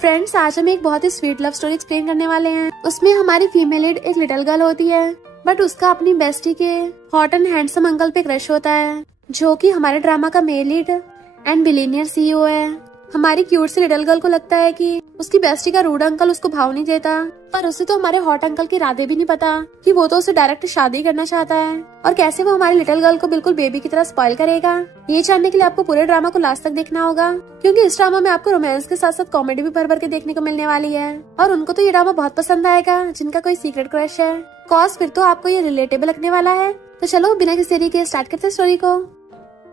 Friends, आज हम एक बहुत ही स्वीट लव स्टोरी एक्सप्लेन करने वाले हैं। उसमें हमारी फीमेल लीड एक लिटिल गर्ल होती है, बट उसका अपनी बेस्टी के हॉट एंड हैंडसम अंकल पे क्रश होता है, जो कि हमारे ड्रामा का male lead and billionaire CEO है। हमारी क्यूट सी लिटिल गर्ल को लगता है कि उसकी बेस्टी का रूड अंकल उसको भाव नहीं देता, पर उसे तो हमारे हॉट अंकल के इरादे भी नहीं पता कि वो तो उसे डायरेक्ट शादी करना चाहता है और कैसे वो हमारी लिटिल गर्ल को बिल्कुल बेबी की तरह स्पॉइल करेगा। ये जानने के लिए आपको पूरे ड्रामा को लास्ट तक देखना होगा, क्योंकि इस ड्रामा में आपको रोमांस के साथ साथ कॉमेडी भी भर भर के देखने को मिलने वाली है। और उनको तो ये ड्रामा बहुत पसंद आएगा जिनका कोई सीक्रेट क्रश है, कॉज फिर तो आपको ये रिलेटेबल लगने वाला है। तो चलो बिना किसी देरी के स्टार्ट करते हैं स्टोरी को।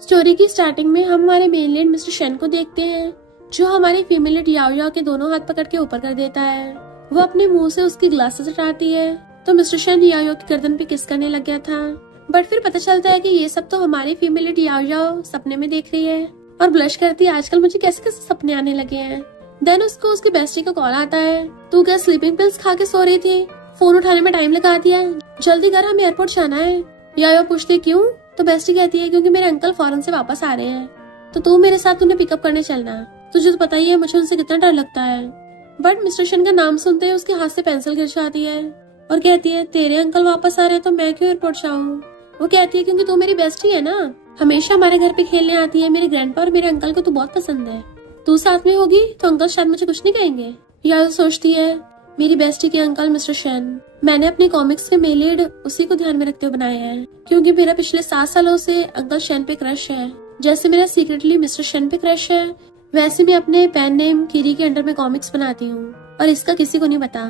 स्टोरी की स्टार्टिंग में हम हमारे मेन लीड मिस्टर शेन को देखते हैं, जो हमारी फीमेल लीड याओ याओ के दोनों हाथ पकड़ के ऊपर कर देता है। वो अपने मुंह से उसकी ग्लासेस हटाती है तो मिस्टर शेन याओ याओ की गर्दन पे किस करने लग गया था, बट फिर पता चलता है कि ये सब तो हमारी फीमेल लीड याओ याओ सपने में देख रही है और ब्लश करती है, आजकल मुझे कैसे कैसे सपने आने लगे हैं। देन उसको उसकी बेस्टी का कॉल आता है, तू क्या स्लीपिंग पिल्स खा के सो रही थी? फोन उठाने में टाइम लगा दिया, जल्दी कर, हमें एयरपोर्ट जाना है। याओ याओ पूछती क्यों? तो बेस्टी कहती है क्योंकि मेरे अंकल फॉरेन से वापस आ रहे हैं, तो तू मेरे साथ उन्हें पिकअप करने चलना। तुझे तो पता ही है मुझे उनसे कितना डर लगता है। बट मिस्टर शेन का नाम सुनते ही उसके हाथ से पेंसिल गिर जाती है और कहती है तेरे अंकल वापस आ रहे हैं तो मैं क्यों एयरपोर्ट जाऊँ? वो कहती है क्योंकि तू मेरी बेस्टी है ना, हमेशा हमारे घर पे खेलने आती है, मेरे ग्रैंडपा और मेरे अंकल को तू बहुत पसंद है, तू साथ में होगी तो अंकल शायद मुझे कुछ नहीं कहेंगे। याओ सोचती है मेरी बेस्टी के अंकल मिस्टर शेन, मैंने अपने कॉमिक्स के मेल लीड उसी को ध्यान में रखते हुए बनाए हैं, क्योंकि मेरा पिछले 7 सालों से अंकल शेन पे क्रश है। जैसे मेरा सीक्रेटली मिस्टर शेन पे क्रश है, वैसे मैं अपने पेन नेम किरी के अंडर में कॉमिक्स बनाती हूँ और इसका किसी को नहीं पता।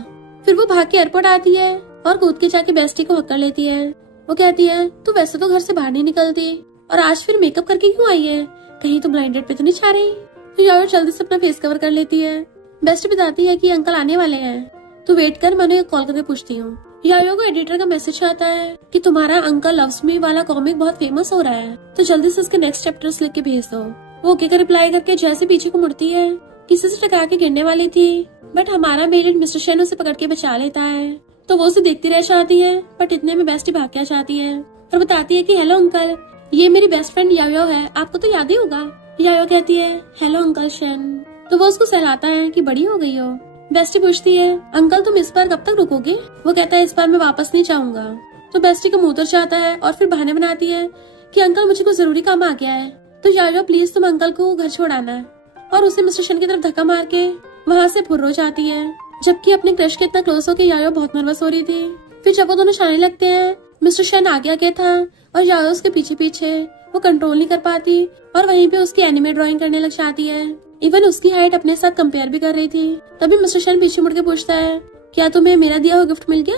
फिर वो भाग के एयरपोर्ट आती है और कूद के जाके बेस्टी को हक कर लेती है। वो कहती है तू वैसे तो घर से बाहर नहीं निकलती और आज फिर मेकअप करके क्यों आई है, कहीं तो ब्लाइंड डेट पे तो नहीं जा रही? तो यार जल्दी से अपना फेस कवर कर लेती है। बेस्टी बताती है कि अंकल आने वाले हैं, तू वेट कर, मैं उन्हें कॉल करके पूछती हूँ। याओ को एडिटर का मैसेज आता है कि तुम्हारा अंकल लव्स मी वाला कॉमिक बहुत फेमस हो रहा है, तो जल्दी से उसके नेक्स्ट चैप्टर्स लिख के भेज दो। वो ओके का रिप्लाई करके जैसे पीछे को मुड़ती है, किसी से टकरा के गिरने वाली थी, बट हमारा मेल मिस्टर शेन उसे पकड़ के बचा लेता है। तो वो उसे देखती रह जाती है, बट इतने में बेस्टी भाग के आ जाती है और बताती है कि हेलो अंकल, ये मेरी बेस्ट फ्रेंड याओ याओ है, आपको तो याद ही होगा। याओ कहती है हेलो अंकल शेन, तो वो उसको सहलाता है कि बड़ी हो गई हो। बेस्टी पूछती है अंकल तुम इस बार कब तक रुकोगे? वो कहता है इस बार मैं वापस नहीं जाऊंगा। तो बेस्टी का मुंह उतर जाता है और फिर बहाने बनाती है कि अंकल मुझे कोई जरूरी काम आ गया है, तो याओ प्लीज तुम अंकल को घर छोड़ाना, और उसे मिस्टर शेन की तरफ धक्का मार के वहाँ से फुर्र हो जाती है। जबकि अपने क्रश के इतना क्लोज होकर याओ बहुत नर्वस हो रही थी। फिर जब वो दोनों जाने लगते हैं, मिस्टर शेन आगे आगे था और याओ उसके पीछे पीछे, वो कंट्रोल नहीं कर पाती और वहीं पे उसकी एनिमे ड्राइंग करने लग जाती है। इवन उसकी हाइट अपने साथ कंपेयर भी कर रही थी। तभी मिस्टर शेन पीछे मुड़ के पूछता है क्या तुम्हें मेरा दिया हुआ गिफ्ट मिल गया?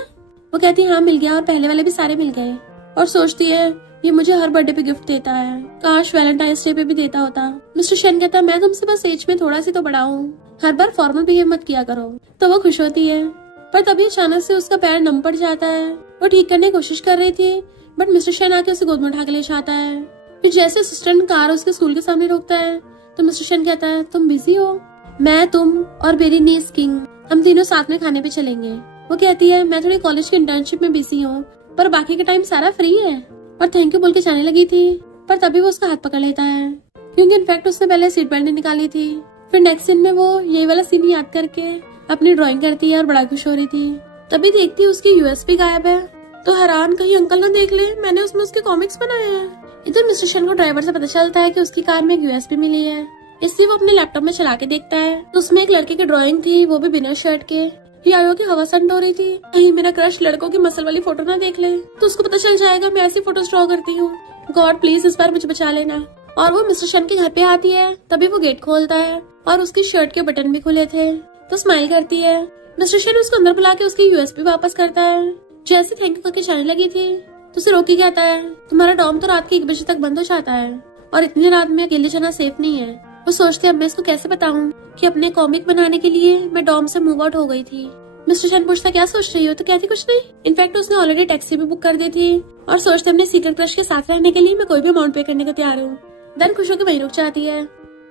वो कहती है हाँ मिल गया, और पहले वाले भी सारे मिल गए, और सोचती है ये मुझे हर बर्थडे पे गिफ्ट देता है, काश वैलेंटाइंस डे पे भी देता होता। मिस्टर शेन कहता है मैं तुमसे बस एज में थोड़ा सी तो बड़ा हूँ, हर बार फॉर्मल बिहेव मत किया करो। तो वो खुश होती है, पर तभी अचानक से उसका पैर नम पड़ जाता है। वो ठीक करने की कोशिश कर रही थी, बट मिस्टर शेन आके उसे गोद में उठा के ले जाता है। फिर जैसे असिस्टेंट कार उसके स्कूल के सामने रोकता है, तो मिस्टर शेन कहता है तुम बिजी हो? मैं, तुम और मेरी नीस किंग, हम तीनों साथ में खाने पे चलेंगे। वो कहती है मैं थोड़ी कॉलेज की इंटर्नशिप में बिजी हूँ, पर बाकी का टाइम सारा फ्री है, और थैंक यू बोल के जाने लगी थी, पर तभी वो उसका हाथ पकड़ लेता है, क्योंकि इनफैक्ट उसने पहले सीट बेल्ट नहीं निकाली थी। फिर नेक्स्ट सीन में वो ये वाला सीन याद करके अपनी ड्राइंग करती है और बड़ा खुश हो रही थी। तभी देखती है उसकी यूएसबी गायब है, तो हैरान कहीं अंकल ना देख ले मैंने उसमें उसके कॉमिक्स बनाए हैं। इधर मिस्टर शेन को ड्राइवर से पता चलता है कि उसकी कार में एक यूएसबी मिली है, इसलिए वो अपने लैपटॉप में चला के देखता है, तो उसमें एक लड़के की ड्राइंग थी, वो भी बिना शर्ट के। याओ की हवा संड हो रही थी, कहीं मेरा क्रश लड़कों की मसल वाली फोटो ना देख ले, तो उसको पता चल जाएगा मैं ऐसी फोटो ड्रॉ करती हूँ। गॉड प्लीज इस बार मुझे बचा लेना। और वो मिस्टर शेन के घर पे आती है, तभी वो गेट खोलता है और उसकी शर्ट के बटन भी खुले थे, तो स्माइल करती है। मिस्टर शेन उसको अंदर बुला के उसकी यूएसबी वापस करता है। जैसे थैंक यू करके जाने लगी थी, तो उसे रोक के कहता है तुम्हारा डॉम तो रात के 1 बजे तक बंद हो जाता है, और इतनी रात में अकेले जाना सेफ नहीं है। वो सोचते अब मैं इसको कैसे बताऊं कि अपने कॉमिक बनाने के लिए मैं डॉम से मूव आउट हो गई थी। मिस्टर शेन पूछता क्या सोच रही हो? तो कहती कुछ नहीं, इनफैक्ट उसने ऑलरेडी टैक्सी भी बुक कर दी थी, और सोचते अपने सीक्रेट क्रश के साथ रहने के लिए मैं कोई भी अमाउंट पे करने को तैयार हूँ। देन खुश होकर वहीं रुक जाती है।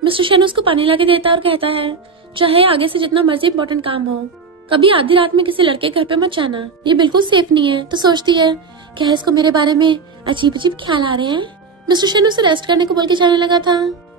मिस्टर शेन उसको पानी ला के देता और कहता है चाहे आगे से जितना मर्जी इम्पोर्टेंट काम हो, कभी आधी रात में किसी लड़के के घर पे मत जाना, ये बिल्कुल सेफ नहीं है। तो सोचती है क्या इसको मेरे बारे में अजीब अजीब ख्याल आ रहे हैं। मिस्टर शेन उसे रेस्ट करने को बोल के जाने लगा था,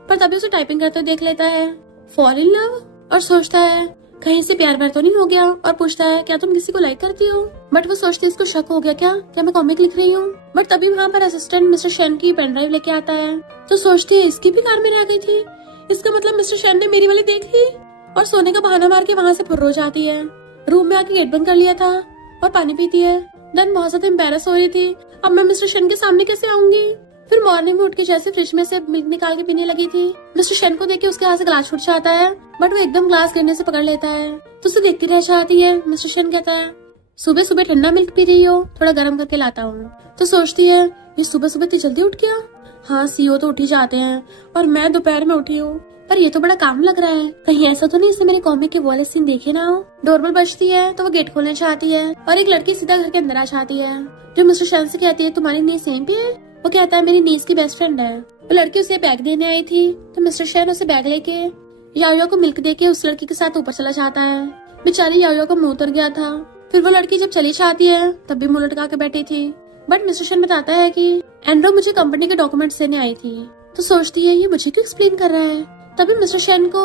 पर तभी उसे टाइपिंग करते हुए देख लेता है, फॉल इन लव, और सोचता है कहीं से प्यार व्यार तो नहीं हो गया, और पूछता है क्या तुम किसी को लाइक करती हो। बट वो सोचती है इसको शक हो गया क्या मैं कॉमिक लिख रही हूँ। बट तभी वहाँ पर असिस्टेंट मिस्टर शेन की पेन ड्राइव लेके आता है, तो सोचती है इसकी भी कार में रह गई थी। इसका मतलब मिस्टर शेन ने मेरी वाली देख ली और सोने का बहाना मार के वहाँ से फुर्र हो जाती है। रूम में आके गेट बंद कर लिया था और पानी पीती है। देन बहुत ज्यादा एम्बैरस हो रही थी, अब मैं मिस्टर शेन के सामने कैसे आऊंगी। फिर मॉर्निंग में उठ के जैसे फ्रिज में से मिल्क निकाल के पीने लगी थी, मिस्टर शेन को देख के उसके हाथ से ग्लास छूट जाता है, बट वो एकदम ग्लास गिरने से पकड़ लेता है, तो उसे देखती रह जाती है। मिस्टर शेन कहता है सुबह सुबह ठंडा मिल्क पी रही हो, थोड़ा गर्म करके लाता हूँ। तो सोचती है ये सुबह सुबह इतनी जल्दी उठ गया। हाँ सीईओ तो उठ ही जाते हैं और मैं दोपहर में उठी हूँ, पर ये तो बड़ा काम लग रहा है, कहीं ऐसा तो नहीं इसने मेरे कॉमिक के वॉलेट सीन देखे ना हो। डोरबेल बजती है तो वो गेट खोलने चाहती है और एक लड़की सीधा घर के अंदर आ जाती है, जो मिस्टर शेन से कहती है तुम्हारी नीज सेम पे है। वो कहता है मेरी नीज की बेस्ट फ्रेंड है। वो लड़की उसे बैग देने आई थी, तो मिस्टर शेन उसे बैग लेके याओ को मिल्क देके उस लड़की के साथ ऊपर चला जाता है। बेचारी याओ का मुंह उतर गया था। फिर वो लड़की जब चली जाती है तब भी मुंह लटका के बैठी थी। बट मिस्टर शेन बताता है कि एंड्रो मुझे कंपनी के डॉक्यूमेंट्स देने आई थी। तो सोचती है ये मुझे क्यों एक्सप्लेन कर रहा है। तभी मिस्टर शेन को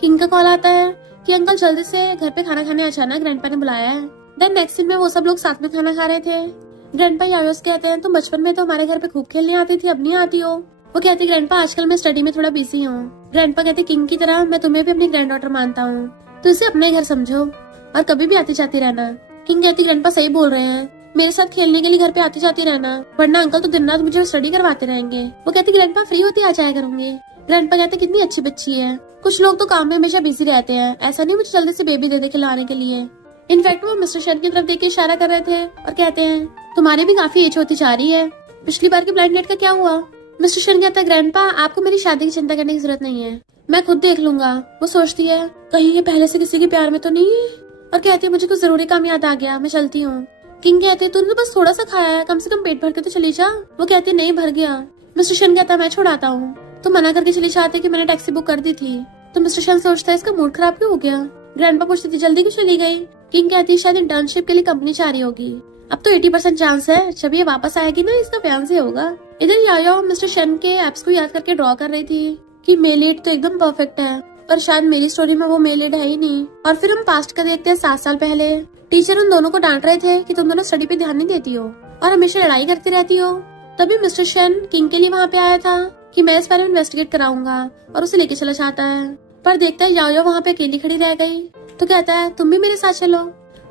किंग का कॉल आता है कि अंकल जल्दी से घर पे खाना खाने आ जाना, ग्रैंडपा ने बुलाया है। देन नेक्स्ट सीन में वो सब लोग साथ में खाना खा रहे थे। ग्रैंडपा याओ से कहते हैं तुम बचपन में तो हमारे घर पे खूब खेलने आती थी, अब नहीं आती हो। वो कहती ग्रैंडपा आजकल मैं स्टडी में थोड़ा बिजी हूँ। ग्रैंडपा कहते किंग की तरह मैं तुम्हें भी अपनी ग्रैंड डॉटर मानता हूँ, तो इसे अपने घर समझो और कभी भी आती जाती रहना। किंग कहती ग्रैंडपा सही बोल रहे हैं, मेरे साथ खेलने के लिए घर पे आती जाती रहना, वरना अंकल तो दिन रात मुझे स्टडी करवाते रहेंगे। वो कहती ग्रैंडपा फ्री होती आ जाया करूंगी। ग्रैंडपा कहते कितनी अच्छी बच्ची है, कुछ लोग तो काम में हमेशा बिजी रहते हैं, ऐसा नहीं मुझे जल्दी से बेबी दे दे खिलाने के लिए। इनफैक्ट वो मिस्टर शेन की तरफ देख के इशारा कर रहे थे और कहते हैं तुम्हारी भी काफी एज होती जा रही है, पिछली बार के ब्लाइंड डेट का क्या हुआ। मिस्टर शेन कहता है ग्रैंडपा आपको मेरी शादी की चिंता करने की जरूरत नहीं है, मैं खुद देख लूंगा। वो सोचती है कहीं ये पहले से किसी के प्यार में तो नहीं है, और कहती है मुझे कुछ जरूरी काम याद आ गया, मैं चलती हूँ। किंग कहते तूने तो बस थोड़ा सा खाया है, कम से कम पेट भर के तो चली जा। वो कहते नहीं भर गया। मिस्टर शेन कहता मैं छुड़ाता हूँ, तो मना करके चली जाते कि मैंने टैक्सी बुक कर दी थी। तो मिस्टर शेन सोचता है इसका मूड खराब क्यों हो गया। ग्रैंडपा पूछती थी जल्दी क्यों चली गई। किंग कहती शायद इंटर्नशिप के लिए कंपनी चाह रही होगी, अब तो 80% चांस है जब ये वापस आएगी ना इसका फियांसे होगा। इधर याओ मिस्टर शेन के एप्स को याद करके ड्रॉ कर रही थी कि मेलिड तो एकदम परफेक्ट है, पर शायद मेरी स्टोरी में वो मेलिड है ही नहीं। और फिर हम पास्ट का देखते हैं 7 साल पहले। टीचर उन दोनों को डांट रहे थे कि तुम दोनों स्टडी पे ध्यान नहीं देती हो और हमेशा लड़ाई करती रहती हो। तभी मिस्टर शेन किंग के लिए वहाँ पे आया था कि मैं इस बारे में इन्वेस्टिगेट कराऊंगा, और उसे लेके चला जाता है। पर देखता है याओ वहाँ पे अकेली खड़ी रह गई, तो कहता है तुम भी मेरे साथ चलो।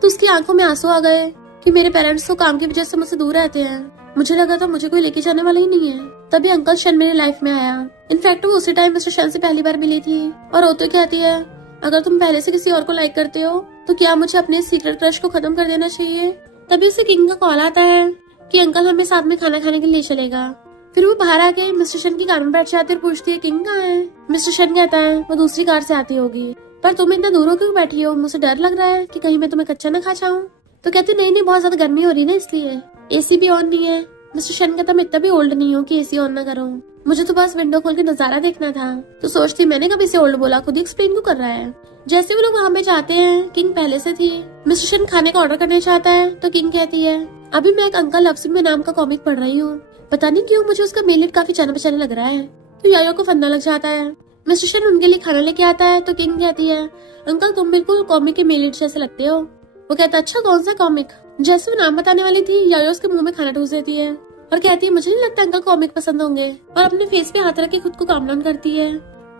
तो उसकी आंखों में आंसू आ गए कि मेरे पेरेंट्स तो काम की वजह से मुझसे दूर रहते हैं, मुझे लगा था मुझे कोई लेके जाने वाला ही नहीं है। तभी अंकल शेन मेरी लाइफ में आया। इनफैक्ट वो उसी टाइम मिस्टर शेन से पहली बार मिली थी, और वो तो कहती है अगर तुम पहले से किसी और को लाइक करते हो तो क्या मुझे अपने सीक्रेट क्रश को खत्म कर देना चाहिए। तभी उसे किंग का कॉल आता है कि अंकल हमें साथ में खाना खाने के लिए चलेगा। फिर वो बाहर आके मिस्टर शेन की कार में बैठ जाती है और पूछती है किंग कहाँ है। मिस्टर शेन कहता है वो दूसरी कार से आती होगी, पर तुम इतना दूर हो क्यों बैठी हो, मुझे डर लग रहा है कि कहीं मैं तुम्हें कच्चा न खा जाऊं। तो कहती नहीं बहुत ज्यादा गर्मी हो रही ना इसलिए, एसी भी ऑन नहीं है। मिस्टर शेन कहता मैं इतना भी ओल्ड नहीं हूँ कि एसी ऑन ना करूँ, मुझे तो बस विंडो खोल के नजारा देखना था। तो सोचती मैंने कभी से ओल्ड बोला, खुद ही एक्सप्लेन क्यों कर रहा है। जैसे वो लोग वहाँ पे जाते हैं, किंग पहले से थी। मिस्टर शेन खाने का ऑर्डर करना चाहता है, तो किंग कहती है अभी मैं एक अंकल लवसिंग में नाम का कॉमिक पढ़ रही हूँ, पता नहीं क्यों मुझे उसका मेलिड काफी जाना पहचाने लग रहा है। तो यायो को फंदा लग जाता है। मिस्टर शेन उनके लिए खाना लेके आता है, तो किंग कहती है अंकल तुम बिल्कुल कॉमिक के मेलिड जैसे लगते हो। वो कहता है अच्छा कौन सा कॉमिक। जैसे वो नाम बताने वाली थी, यायो उसके मुंह में खाना ठूस देती है और कहती है मुझे नहीं लगता अंकल कॉमिक पसंद होंगे, और अपने फेस पे हाथ रख के खुद को काम डाउन करती है।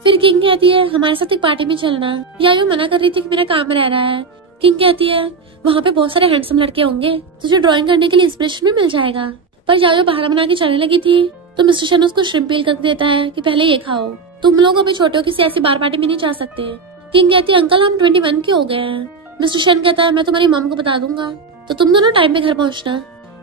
फिर किंग कहती है हमारे साथ एक पार्टी में चलना। यायो मना कर रही थी कि मेरा काम रह रहा है। किंग कहती है वहाँ पे बहुत सारे हैंडसम लड़के होंगे, तुझे ड्राइंग करने के लिए इंस्पिरेशन भी मिल जाएगा। पर यायो बहाना बना के चलने लगी थी, तो मिस्टर शेन उसको श्रिम्प पील कर देता है कि पहले ये खाओ, तुम लोग अभी छोटे हो, किसी ऐसी बार पार्टी में नहीं जा सकते। किंग कहती है अंकल हम 21 के हो गए हैं। मिस्टर शेन कहता है मैं तुम्हारी मम को बता दूंगा, तो तुम दोनों टाइम पे घर पहुँचना।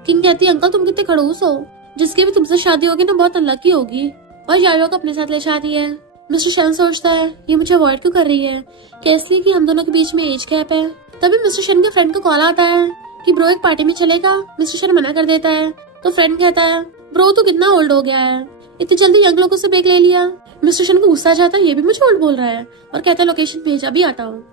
किंग कहती है अंकल तुम कितने खड़ूस हो, जिसकी भी तुमसे शादी होगी ना बहुत अनलकी होगी, और यायो को अपने साथ ले जाती है। मिस्टर शेन सोचता है ये मुझे अवॉइड क्यों कर रही है, क्या इसलिए कि हम दोनों के बीच में एज गैप है। तभी मिस्टर शेन के फ्रेंड को कॉल आता है कि ब्रो एक पार्टी में चलेगा। मिस्टर शेन मना कर देता है, तो फ्रेंड कहता है ब्रो तो कितना ओल्ड हो गया है, इतनी जल्दी यंग लोगों से ब्रेक ले लिया। मिस्टर शेन को गुस्सा आ जाता है ये भी मुझे ओल्ड बोल रहा है, और कहता है लोकेशन भेजा भी आता हूँ।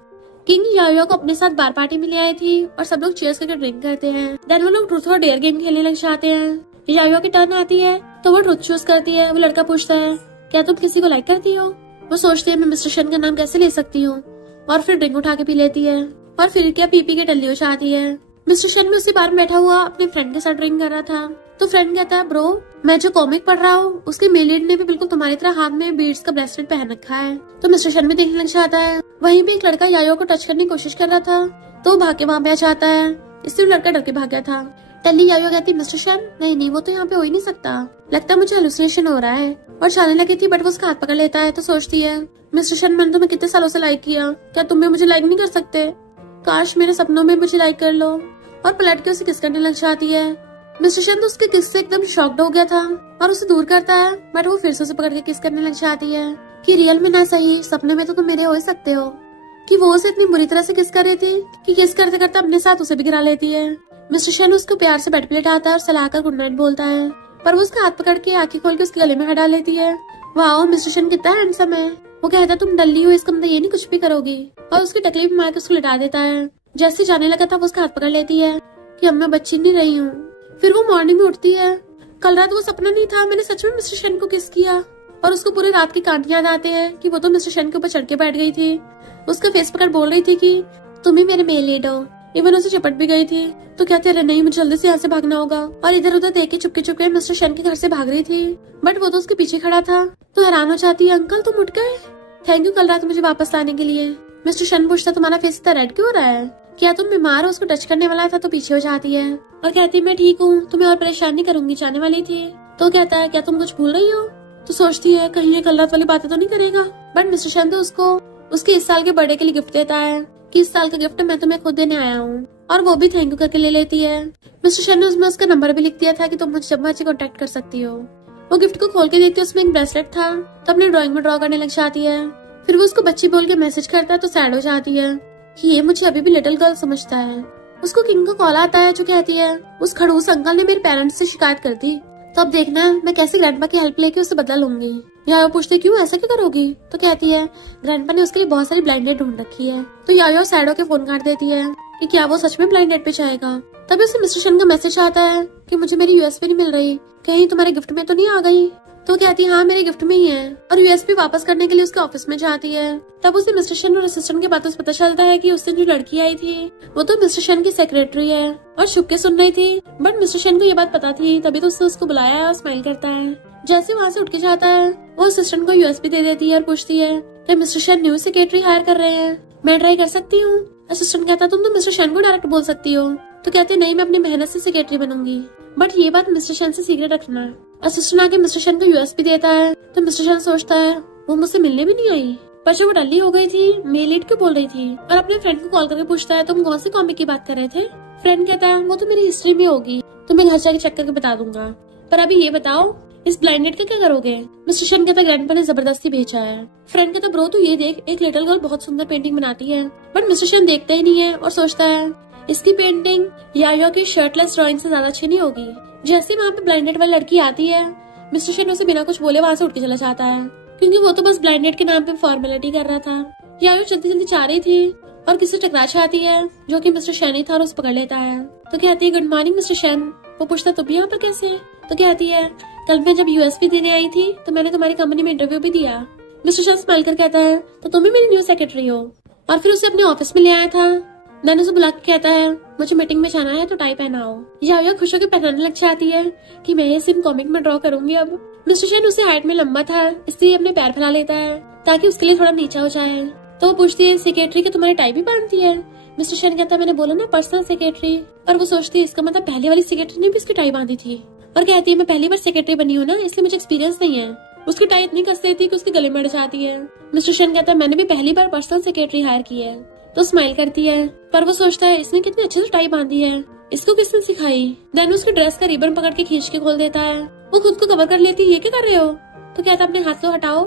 किंग यायो को अपने साथ बार पार्टी में ले आए थी, और सब लोग चीयर्स करके ड्रिंक करते हैं। देन वो लोग ट्रूथ और डेयर गेम खेलने लग जाते हैं। यायो की टर्न आती है, तो वो ट्रूथ चूज करती है। वो लड़का पूछता है क्या तुम किसी को लाइक करती हो। वो सोचती है मैं मिस्टर शेन का नाम कैसे ले सकती हूँ। और फिर ड्रिंक उठा के पी लेती है और फिर क्या पी के टल्ली हो जाती है। मिस्टर शन भी उसी बार में बैठा हुआ अपने फ्रेंड के साथ ड्रिंक कर रहा था। तो फ्रेंड कहता है, ब्रो मैं जो कॉमिक पढ़ रहा हूँ उसके मेल लीड ने भी बिल्कुल तुम्हारी तरह हाथ में बीड्स का ब्रेसलेट पहन रखा है। तो मिस्टर शन भी देखने लग जाता है। वहीं पे एक लड़का यायो को टच करने की कोशिश कर रहा था तो वो भाग के वहाँ पे आ जाता है, इसलिए लड़का डर के भाग गया था। टल्ली यायो कहती, मिस्टर शन नहीं वो तो यहाँ पे हो ही नहीं सकता, लगता है मुझे हेलुसिनेशन हो रहा है, और जाने लगी थी बट वो उसका हाथ पकड़ लेता है। तो सोचती है, मिस्टर शन मैंने तुम्हें कितने सालों से लाइक किया, क्या तुम भी मुझे लाइक नहीं कर सकते, काश मेरे सपनों में मुझे लाइक कर लो, और पलट के उसे किस करने लग जाती है। मिस्टर शन तो उसके किस से एकदम शॉक्ड हो गया था और उसे दूर करता है, बट वो फिर से उसे पकड़ के किस करने लग जाती है कि रियल में ना सही सपने में तो तुम मेरे हो ही सकते हो। कि वो उसे इतनी बुरी तरह से किस कर रही थी कि किस करते करते अपने साथ उसे भी गिरा लेती है। मिस्टर शन उसको प्यार से बेड पे लेटाता है और सलाह कर गुड नाइट बोलता है, पर वो उसका हाथ पकड़ के आंखें खोल के उसके गले में हटा लेती है। वाह मिस्टर शन कितना हैंडसम है। वो कहता है, तुम डल्ली हो इसका मतलब ये नहीं कुछ भी करोगी, और उसकी तकलीफ मार के उसको लिटा देता है। जैसे जाने लगा था वो उसका हाथ पकड़ लेती है कि अब मैं बच्ची नहीं रही हूँ। फिर वो मॉर्निंग में उठती है, कल रात वो सपना नहीं था, मैंने सच में मिस्टर शन को किस किया, और उसको पूरी रात की कांड याद आते हैं कि वो तो मिस्टर शन के ऊपर चढ़ के बैठ गई थी, उसका फेस पकड़ बोल रही थी कि तुम ही मेरे मेल लीड हो। इवन उसे चपट भी गई थी तो कहते रहे नहीं मुझे जल्दी से यहाँ से भागना होगा, और इधर उधर देख के चुपके चुपके मिस्टर शन के घर से भाग रही थी, बट वो तो उसके पीछे खड़ा था। तो हैरान हो जाती है, अंकल तुम उठ गए, थैंक यू कल रात मुझे वापस लाने के लिए। मिस्टर शन पूछता, तुम्हारा फेस इतना रेड क्यों हो रहा है, क्या तुम बीमार हो। उसको टच करने वाला था तो पीछे हो जाती है और कहती मैं ठीक हूँ, तुम्हें और परेशान नहीं करूंगी, जाने वाली थी। तो कहता है, क्या तुम कुछ भूल रही हो। तो सोचती है कहीं ये कल रात वाली बातें तो नहीं करेगा, बट मिस्टर शन तो उसको उसके इस साल के बर्थडे के लिए गिफ्ट देता है कि इस साल का गिफ्ट मैं तुम्हें खुद देने आया हूँ, और वो भी थैंक यू करके ले लेती है। मिस्टर शन ने उसमें उसका नंबर भी लिख दिया था कि तुम मुझे जब मर्जी कॉन्टेक्ट कर सकती हो। वो गिफ्ट को खोल के देखती है, उसमें एक ब्रेसलेट था, तो अपने ड्राइंग में ड्रॉ करने लग जाती है। फिर वो उसको बच्ची बोल के मैसेज करता है तो सैड हो जाती है कि ये मुझे अभी भी लिटिल गर्ल समझता है। उसको किंग का कॉल आता है जो कहती है, उस खड़ूस अंकल ने मेरे पेरेंट्स से शिकायत कर दी, तो अब देखना मैं कैसे ग्रैंडपा की हेल्प लेके उसे बदला लूंगी। यायो पूछते क्यों, ऐसा क्यों करोगी। तो कहती है, ग्रैंडपा ने उसके लिए बहुत सारी ब्लाइंड डेट ढूंढ रखी है। तो यायो सैड होके फोन काट देती है कि क्या वो सच में ब्लाइंड डेट पे जाएगा। तभी उसे मिस्टर शन का मैसेज आता है कि मुझे मेरी यूएसपी नहीं मिल रही, कहीं तुम्हारे गिफ्ट में तो नहीं आ गई। तो कहती है, हाँ मेरे गिफ्ट में ही है, और यूएसपी वापस करने के लिए उसके ऑफिस में जाती है। तब उसे मिस्टर शन और असिस्टेंट के बातों से पता चलता है कि उस दिन जो लड़की आई थी वो तो मिस्टर शन की सेक्रेटरी है और छुप के सुन रही थी, बट मिस्टर शन को ये बात पता थी, तभी तो उसने उसको बुलाया और स्माइल करता है। जैसे वहाँ से उठ के जाता है वो असिस्टेंट को यूएसपी दे देती है और पूछती है कि मिस्टर शन न्यू सेक्रेटरी हायर कर रहे हैं, मैं ट्राई कर सकती हूँ। असिस्टेंट कहता तुम तो मिस्टर शन को डायरेक्ट बोल सकती हो। तो कहते नहीं मैं अपनी मेहनत से सेक्रेटरी बनूंगी, बट ये बात मिस्टर शन से सीक्रेट रखना। असिस्टेंट आके मिस्टर शन को यूएसपी देता है तो मिस्टर शन सोचता है वो मुझसे मिलने भी नहीं आई, पर जब वो डल्ली हो गई थी मेल लीड क्यों बोल रही थी, और अपने फ्रेंड को कॉल करके पूछता है तुम कौन सी कॉमिक की बात कर रहे थे। फ्रेंड कहता है वो तो मेरी हिस्ट्री में होगी, तो मैं घर जाके चेक करके बता दूंगा, पर अभी ये बताओ इस ब्लाइंडेड का क्या करोगे। मिस्टर शन कहता ग्रैंडपा ने जबरदस्ती भेजा है। फ्रेंड कहता ब्रो तू ये देख, एक लिटिल गर्ल बहुत सुंदर पेंटिंग बनाती है, बट मिस्टर शन देखता ही नहीं है और सोचता है इसकी पेंटिंग यायो की शर्टलेस ड्राइंग से ज्यादा अच्छी नहीं होगी। जैसे वहाँ पे ब्लाइंडेड वाली लड़की आती है मिस्टर शन उसे बिना कुछ बोले वहाँ से उठ के चला जाता है, क्योंकि वो तो बस ब्लाइंडेड के नाम पे फॉर्मेलिटी कर रहा था। यायो जल्दी जल्दी जा रही थी और किसी टकरा जाती है जो कि मिस्टर शन ही था और उसे पकड़ लेता है। तो कहती है गुड मॉर्निंग मिस्टर शन। वो पूछता तुम यहाँ पर कैसे। तो कहती है कल मैं जब यूएसपी देने आई थी तो मैंने तुम्हारी कंपनी में इंटरव्यू भी दिया। मिस्टर शन स्माइल कर कहता है तो तुम ही मेरी न्यू सेक्रेटरी हो, और फिर उसे अपने ऑफिस में ले आया था। नैन उसे बुला के कहता है मुझे मीटिंग में जाना है तो टाई पहनाओ। यायो खुश होकर पहनाने लग जाती है कि मैं ये सिर्फ कॉमिक में ड्रॉ करूंगी। अब मिस्टर शन उसे हाइट में लंबा था इसलिए अपने पैर फैला लेता है ताकि उसके लिए थोड़ा नीचा हो जाए। तो वो पूछती है सेक्रेटरी की तुम्हारी टाई भी बांधती है। मिस्टर शन कहता है मैंने बोला ना पर्सनल सेक्रेटरी, और वो सोचती है इसका मतलब पहले वाली सेक्रेटरी ने भी इसकी टाई बांधी थी, और कहती है मैं पहली बार सेक्रेटरी बनी हूँ ना इसलिए मुझे एक्सपीरियंस नहीं है। उसकी टाई इतनी कस देती है कि उसके गले में अड़ जाती है। मिस्टर शन कहता है मैंने भी पहली बार पर्सनल सेक्रेटरी हायर की है। तो स्माइल करती है, पर वो सोचता है इसने कितनी अच्छे से टाई बांधी है, इसको किसने सिखाई। देन उसके ड्रेस का रिबन पकड़ के खींच के खोल देता है। वो खुद को कवर कर लेती है ये क्या कर रहे हो। तो कहता अपने हाथ से हटाओ,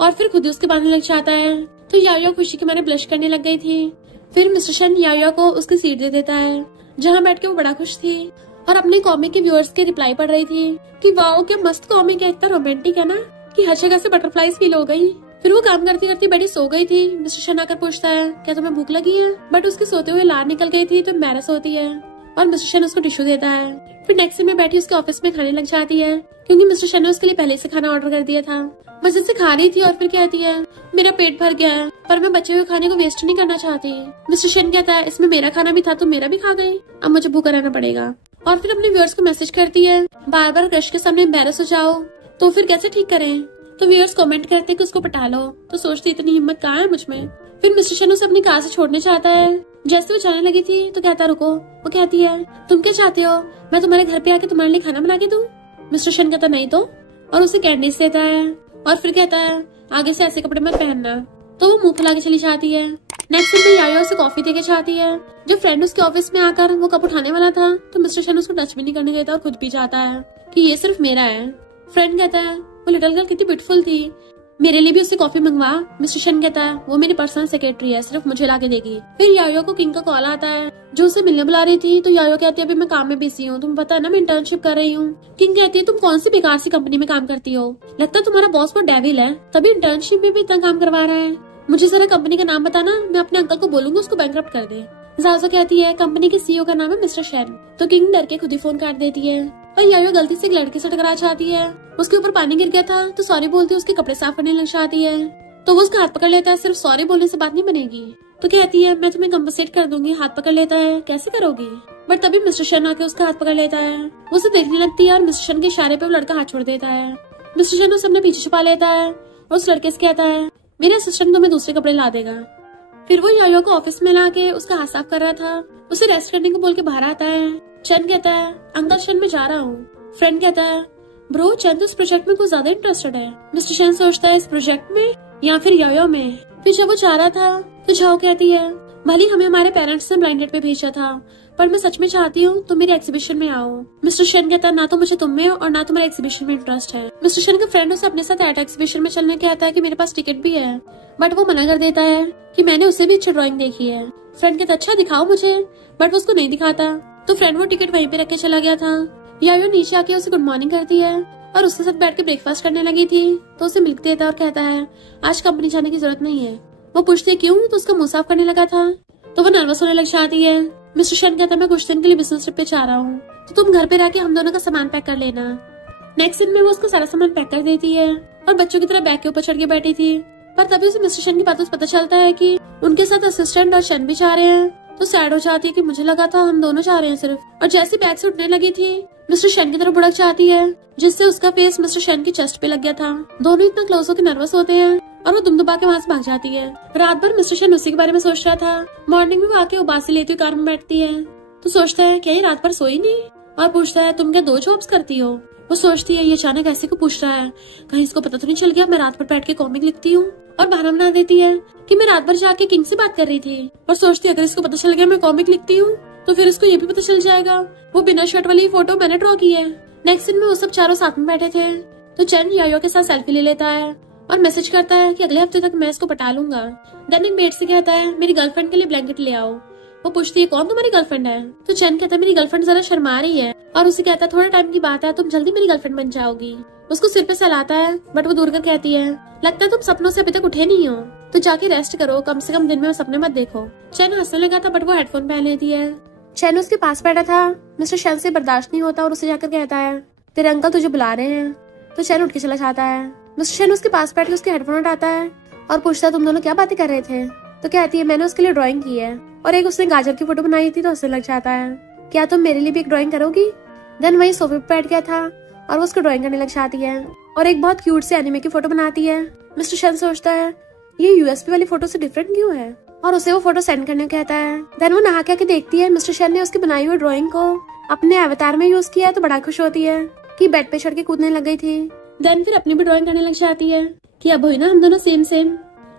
और फिर खुद ही उसके बांधने लग जाता है। तो यायो खुशी के मारे ब्लश करने लग गई थी। फिर मिस्टर शन यायो को उसकी सीट दे देता है जहाँ बैठ के वो बड़ा खुश थी और अपने कॉमिक के व्यूअर्स के रिप्लाई पढ़ रही थी कि वाओ क्या मस्त कॉमिक है, इतना रोमांटिक है ना कि हर जगह से बटरफ्लाईज फील हो गई। फिर वो काम करती करती बड़ी सो गई थी। मिस्टर शन आकर पूछता है क्या तुम्हें भूख लगी है, बट उसके सोते हुए लार निकल गई थी तो एम्बैरस होती है और मिस्टर शन उसको टिश्यू देता है। फिर नेक्स्ट दिन में बैठी उसके ऑफिस में खाने लग जाती है क्योंकि मिस्टर शन ने उसके लिए पहले से खाना ऑर्डर कर दिया था। मजे से खा रही थी और फिर कहती है मेरा पेट भर गया है पर मैं बचे हुए खाने को वेस्ट नहीं करना चाहती। मिस्टर शेन कहता है इसमें मेरा खाना भी था तो मेरा भी खा गए, अब मुझे भूखा रहना पड़ेगा। और फिर अपने व्यूअर्स को मैसेज करती है बार बार क्रश के सामने एम्बैरस हो जाओ तो फिर कैसे ठीक करें। तो व्यूअर्स कमेंट करते कि उसको पटा लो, तो सोचती इतनी हिम्मत कहाँ है मुझ में। फिर मिस्टर शेन उसे अपनी कार से छोड़ने चाहता है। जैसे वो जाने लगी थी तो कहता रुको। वो कहती है तुम क्या चाहते हो, मैं तुम्हारे घर पे आके तुम्हारे लिए खाना बना के दूं। मिस्टर शेन कहता नहीं तो, और उसे कैंडीज देता है और फिर कहता है आगे से ऐसे कपड़े मत पहनना। तो वो मुंह फुला के चली जाती है। नेक्स्ट दिन यायो उसे कॉफी देके चाहती है। जब फ्रेंड उसके ऑफिस में आकर वो कप उठाने वाला था तो मिस्टर शेन उसको टच भी नहीं करने देता और खुद भी चाहता है कि ये सिर्फ मेरा है। फ्रेंड कहता है वो लिटिल गर्ल कितनी ब्यूटीफुल थी, मेरे लिए भी उससे कॉफी मंगवा। मिस्टर शेन कहता है वो मेरी पर्सनल सेक्रेटरी है, सिर्फ मुझे लाके देगी। फिर यायो को किंग का कॉल आता है जो उसे मिलने बुला रही थी। तो यायो कहती है अभी मैं काम में बिजी हूँ, तुम्हें पता है ना मैं इंटर्नशिप कर रही हूँ। किंग कहती है तुम कौन सी बेकार सी कंपनी में काम करती हो, लगता है तुम्हारा बॉस बहुत डेविल है तभी इंटर्नशिप में भी इतना काम करवा रहा है। मुझे जरा कंपनी का नाम बताना, मैं अपने अंकल को बोलूंगी उसको बैंकरप्ट कर दे। जाजो कहती है कंपनी के सीईओ का नाम है मिस्टर शेन। तो किंग डर के खुद ही फोन काट देती है। पर यायो गलती से एक लड़के से टकरा जाती है, उसके ऊपर पानी गिर गया था तो सॉरी बोलती है उसके कपड़े साफ करने लग जाती है। तो वो उसका हाथ पकड़ लेता है, सिर्फ सॉरी बोलने से बात नहीं बनेगी। तो कहती है मैं तुम्हें कम्पनसेट कर दूंगी। हाथ पकड़ लेता है कैसे करोगी, बट तभी मिस्टर शेन आके उसका हाथ पकड़ लेता है। वो उसे देखने लगती है और मिस्टर शेन के इशारे पे वो लड़का हाथ छोड़ देता है। मिस्टर शेन उसे अपने पीछे छुपा लेता है और उस लड़के से कहता है मेरे असिस्टेंट तुम्हें दूसरे कपड़े ला देगा। फिर वो यायो को ऑफिस में लाके उसका हाथ साफ कर रहा था, उसे रेस्ट करने को बोल के बाहर आता है। चैन कहता है अंकल शेन मैं जा रहा हूँ। फ्रेंड कहता है ब्रो चैन तो इस प्रोजेक्ट में कुछ ज्यादा इंटरेस्टेड है। मिस्टर शेन सोचता है इस प्रोजेक्ट में या फिर यायो में। फिर जब वो जा रहा था तो झाओ कहती है भले हमें हमारे पेरेंट्स ने ब्लाइंड डेट पे भेजा था पर मैं सच में चाहती हूँ तो मेरे एग्जीबिशन में आओ। मिस्टर शेन कहता है ना तो मुझे तुम में और ना तुम्हारे एग्जीबिशन में इंटरेस्ट है। मिस्टर शेन का फ्रेंड उसे अपने साथ एट एग्जीबिशन में चलने कहता है कि मेरे पास टिकट भी है, बट वो मना कर देता है कि मैंने उससे भी अच्छी ड्राइंग देखी है। फ्रेंड कहता अच्छा दिखाओ मुझे, बट वो उसको नहीं दिखाता। तो फ्रेंड वो टिकट वहीं पे रख के चला गया था। यायो नीचे आके उसे गुड मॉर्निंग करती है और उसके साथ बैठ के ब्रेकफास्ट करने लगी थी। तो उसे मिल्क देता है और कहता है आज कंपनी जाने की जरूरत नहीं है। वो पूछती क्यों, तो उसका मुंह साफ करने लगा था। तो वो नर्वस होने लग जाती है। मिस्टर शेन कहता है मैं कुछ दिन के लिए बिजनेस ट्रिप पे जा रहा हूँ तो तुम घर पे रह के हम दोनों का सामान पैक कर लेना। नेक्स्ट दिन में वो उसको सारा सामान पैक कर देती है और बच्चों की तरह बैग के ऊपर चढ़ के बैठी थी। पर तभी उसे मिस्टर शेन की बातों से पता चलता है कि उनके साथ असिस्टेंट और शेन भी जा रहे हैं। तो सैड हो जाती है कि मुझे लगा था हम दोनों जा रहे हैं सिर्फ। और जैसे बैग से उठने लगी थी मिस्टर शेन की तरफ बुढ़क जाती है जिससे उसका फेस मिस्टर शेन की चेस्ट पे लग गया था। दोनों इतना क्लोज होकर नर्वस होते हैं और वो दुमदुबा के वहाँ से भाग जाती है। रात भर मिस्टर शेन उसी के बारे में सोच रहा था। मॉर्निंग में वो आके उबासी लेती हुई कार में बैठती है तो सोचता है क्या ये रात भर सोई नहीं, और पूछता है तुम क्या 2 जॉब्स करती हो। वो सोचती है ये अचानक ऐसे को पूछ रहा है, कहीं इसको पता तो नहीं चल गया मैं रात भर बैठ के कॉमिक लिखती हूँ। और बहाना बना देती है कि मैं रात भर जाके किंग से बात कर रही थी। और सोचती है अगर इसको पता चल गया मैं कॉमिक लिखती हूँ तो फिर इसको ये भी पता चल जाएगा वो बिना शर्ट वाली फोटो मैंने ड्रॉ की है। नेक्स्ट दिन में वो सब चारों साथ में बैठे थे तो चैन यायो के साथ सेल्फी ले लेता है और मैसेज करता है कि अगले हफ्ते तक मैं इसको पटा लूंगा। देन एक मेड से कहता है मेरी गर्लफ्रेंड के लिए ब्लैंकेट ले आओ। वो पूछती है कौन तुम्हारी गर्लफ्रेंड है। तो चैन कहता है मेरी गर्लफ्रेंड जरा शर्मा रही है और उसे कहता है थोड़ा टाइम की बात है तुम जल्दी मेरी गर्लफ्रेंड बन जाओगी। उसको सिर पे सहलाता है बट वो दूर कर कहती है लगता है तुम सपनों से अभी तक उठे नहीं हो तो जाके रेस्ट करो, कम से कम दिन में सपने मत देखो। चैन हंसने लगा था बट वो हेडफोन पहन लेती है। चैन उसके पास बैठा था। मिस्टर शेन से बर्दाश्त नहीं होता और उसे जाकर कहता है तेरे अंकल तुझे बुला रहे हैं। तो चैन उठ के चला जाता है। मिस्टर शेन उसके पास बैठ के उसके हेडफोन हटाता है और पूछता है तुम दोनों क्या बातें कर रहे थे। तो कहती है मैंने उसके लिए ड्राइंग की है और एक उसने गाजर की फोटो बनाई थी तो हंसने लग जाता है क्या तुम मेरे लिए भी एक ड्राइंग करोगी। देन वही सोफे पे बैठ गया था और वो उसको ड्राइंग करने लग जाती है और एक बहुत क्यूट से एनिमे की फोटो बनाती है। मिस्टर शेन सोचता है ये यूएसपी वाली फोटो से डिफरेंट क्यों है और उसे वो फोटो सेंड करने को कहता है। देन वो नहा के देखती है मिस्टर शेन ने उसकी बनाई हुई ड्राइंग को अपने अवतार में यूज किया है तो बड़ा खुश होती है कि बेड पे चढ़ के कूदने लग गई थी। देन फिर अपनी भी ड्राइंग करने लग जाती है कि अब हुई ना हम दोनों सेम सेम।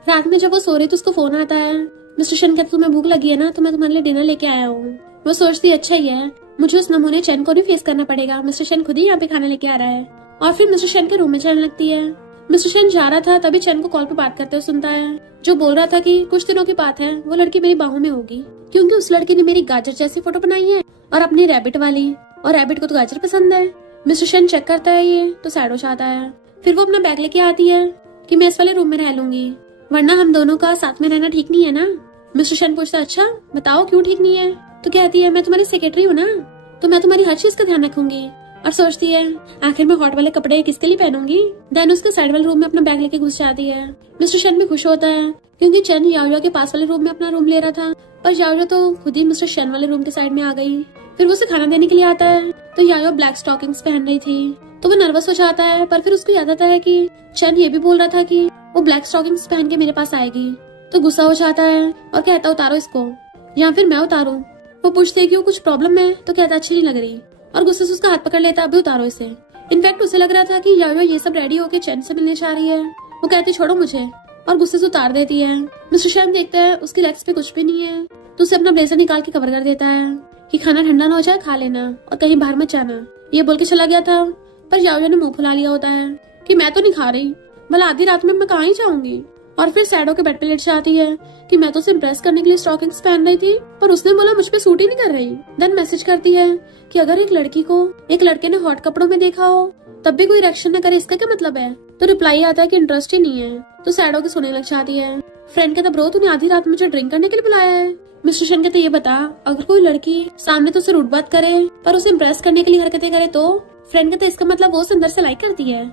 रात में जब वो सो रही तो उसको फोन आता है। मिस्टर शेन कहता तुम्हें भूख लगी है ना तो मैं तुम्हारे लिए डिनर लेके आया हूँ। वो सोचती है अच्छा ही है मुझे उस नमूने चैन को भी फेस करना पड़ेगा, मिस्टर शेन खुद ही यहाँ पे खाना लेके आ रहा है। और फिर मिस्टर शेन के रूम में चलने लगती है। मिस्टर शेन जा रहा था तभी चैन को कॉल पे बात करते हुए सुनता है जो बोल रहा था कि कुछ दिनों की बात है वो लड़की मेरी बाहों में होगी क्योंकि उस लड़की ने मेरी गाजर जैसी फोटो बनाई है और अपनी रैबिट वाली, और रैबिट को तो गाजर पसंद है। मिस्टर शेन चेक करता है ये तो सैड हो जाता है। फिर वो अपना बैग लेके आती है कि मैं इस वाले रूम में रह लूंगी वरना हम दोनों का साथ में रहना ठीक नहीं है ना। मिस्टर शेन पूछता है अच्छा बताओ क्यों ठीक नहीं है। तो कहती है मैं तुम्हारी सेक्रेटरी हूँ ना तो मैं तुम्हारी हर चीज का ध्यान रखूंगी और सोचती है आखिर मैं हॉट वाले कपड़े किसके लिए पहनूंगी। देन उसके साइड वाले रूम में अपना बैग लेके घुस जाती है। मिस्टर शन भी खुश होता है क्योंकि चेन याओ के पास वाले रूम में अपना रूम ले रहा था, पर याओ तो खुद ही मिस्टर शन वाले रूम के साइड में आ गई। फिर वो उसे खाना देने के लिए आता है तो याओ ब्लैक स्टॉकिंग्स पहन रही थी, तो वो नर्वस हो जाता है। पर फिर उसको याद आता है कि चेन ये भी बोल रहा था कि वो ब्लैक स्टॉकिंग्स पहन के मेरे पास आएगी, तो गुस्सा हो जाता है और कहता उतारो इसको या फिर मैं उतारूं। वो पूछते है कि वो कुछ प्रॉब्लम है, तो कहता अच्छी नहीं लग रही और गुस्से से उसका हाथ पकड़ लेता अभी उतारो इसे। इनफैक्ट उसे लग रहा था कि याओ ये सब रेडी होके चेन से मिलने जा रही है। वो कहती छोड़ो मुझे और गुस्से से उतार देती है। मिस्टर शन देखता है उसकी लेग्स पे कुछ भी नहीं है, तो उसे अपना ब्लेजर निकाल के कवर कर देता है कि खाना ठंडा ना हो जाए, खा लेना और कहीं बाहर मत जाना। ये बोल के चला गया था, पर याओ ने मुंह फुला लिया होता है कि मैं तो नहीं खा रही, भला आधी रात में मैं कहाँ ही जाऊंगी। और फिर सैडो के बेड पे लेट जाती है कि मैं तो उसे इम्प्रेस करने के लिए स्टॉकिंग्स पहन रही थी, पर उसने बोला मुझ पे सूट ही नहीं कर रही। देन मैसेज करती है कि अगर एक लड़की को एक लड़के ने हॉट कपड़ों में देखा हो तब भी कोई रिएक्शन न करे, इसका क्या मतलब है। तो रिप्लाई आता है कि इंटरेस्ट ही नहीं है। तो सैडो के सोने लग जाती है। फ्रेंड कहता ब्रो तूने आधी रात मुझे ड्रिंक करने के लिए बुलाया है। मिस्टर शन कहते ये बता अगर कोई लड़की सामने तो उसे रूड बात करे पर उसे इम्प्रेस करने के लिए हरकतें करे तो। फ्रेंड कहते इसका मतलब वो उसे अंदर से लाइक करती है।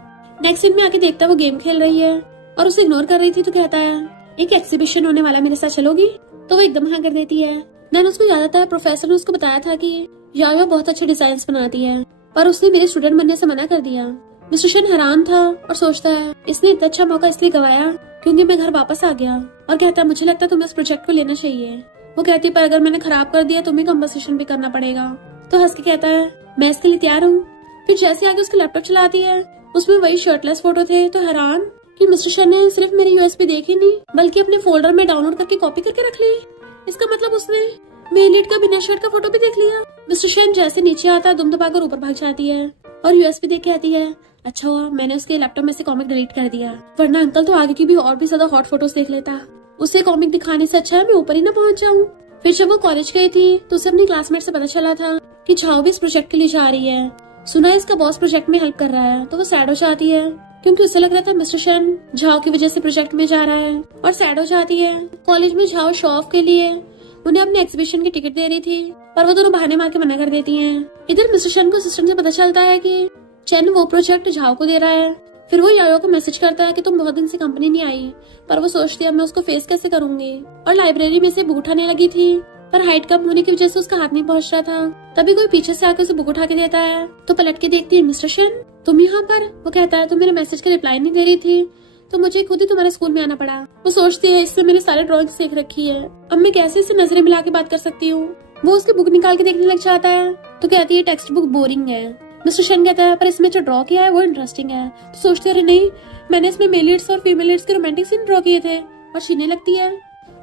नेक्स्ट सीन में आके देखता है वो गेम खेल रही है और उसे इग्नोर कर रही थी, तो कहता है एक एक्सिबिशन होने वाला मेरे साथ चलोगी, तो वो एकदम हाँ कर देती है। देन उसको याद आता है प्रोफेसर ने उसको बताया था कि याओ बहुत अच्छे डिजाइन बनाती है, पर उसने मेरे स्टूडेंट बनने से मना कर दिया। मिस्टर शन हैरान था और सोचता है इसने इतना अच्छा मौका इसलिए गवाया क्योंकि मैं घर वापस आ गया, और कहता मुझे लगता है तुम्हें इस प्रोजेक्ट को लेना चाहिए। वो कहती पर अगर मैंने खराब कर दिया तुम्हें कंपनसेशन भी करना पड़ेगा। तो हंस के कहता है मैं इसके लिए तैयार हूँ। फिर जैसे आगे उसका लैपटॉप चलाती है उसमें वही शर्टलेस फोटो थे, तो हैरान कि मिस्टर शन ने सिर्फ मेरी यूएसबी देखी नहीं बल्कि अपने फोल्डर में डाउनलोड करके कॉपी करके रख ली। इसका मतलब उसने मेरी लीड का बिना शर्ट का फोटो भी देख लिया। मिस्टर शन जैसे नीचे आता है दुम दबाकर ऊपर भाग जाती है और यूएसबी देख के आती है अच्छा हुआ मैंने उसके लैपटॉप में से कॉमिक डिलीट कर दिया, वरना अंकल तो आगे की भी और भी ज्यादा हॉट फोटोज देख लेता। उसे कॉमिक दिखाने से अच्छा है मैं ऊपर ही न पहुंच जाऊँ। फिर जब वो कॉलेज गई थी तो उसे अपनी क्लासमेट से पता चला था कि झाओ भी इस प्रोजेक्ट के लिए जा रही है। सुना है इसका बॉस प्रोजेक्ट में हेल्प कर रहा है, तो वो सैड हो जाती है क्योंकि उसे लग रहा था मिस्टर शन झाओ की वजह से प्रोजेक्ट में जा रहा है, और सैड हो जाती है। कॉलेज में झाओ शो ऑफ के लिए उन्हें अपने एग्जीबिशन की टिकट दे रही थी, पर वो दोनों बहाने मार के मना कर देती हैं। इधर मिस्टर शन को सिस्टम से पता चलता है कि चेन वो प्रोजेक्ट झाओ को दे रहा है। फिर वो याओ को मैसेज करता है कि तुम बहुत दिन से कंपनी नहीं आई, पर वो सोचती है मैं उसको फेस कैसे करूंगी। और लाइब्रेरी में से बुक उठाने लगी थी, पर हाइट कम होने की वजह से उसका हाथ नहीं पहुंच रहा था। तभी कोई पीछे से आकर उसे बुक उठा के देता है, तो पलट के देखती है मिस्टर शन तुम यहाँ पर। वो कहता है तुम मेरे मैसेज का रिप्लाई नहीं दे रही थी तो मुझे खुद ही तुम्हारे स्कूल में आना पड़ा। वो सोचती है इससे मैंने सारे ड्राइंग सीख रखी है, अब मैं कैसे इसे नजरें मिला के बात कर सकती हूँ। वो उसकी बुक निकाल के देखने लग जाता है, तो कहती है टेक्स्ट बुक बोरिंग है। मिस्टर शन कहता है पर इसमें जो ड्रॉ किया है वो इंटरेस्टिंग है। तो सोचती है अरे नहीं मैंने इसमें मेल लीड्स और फीमेल लीड्स के रोमांटिक सीन ड्रॉ किए थे, और छीनने लगती है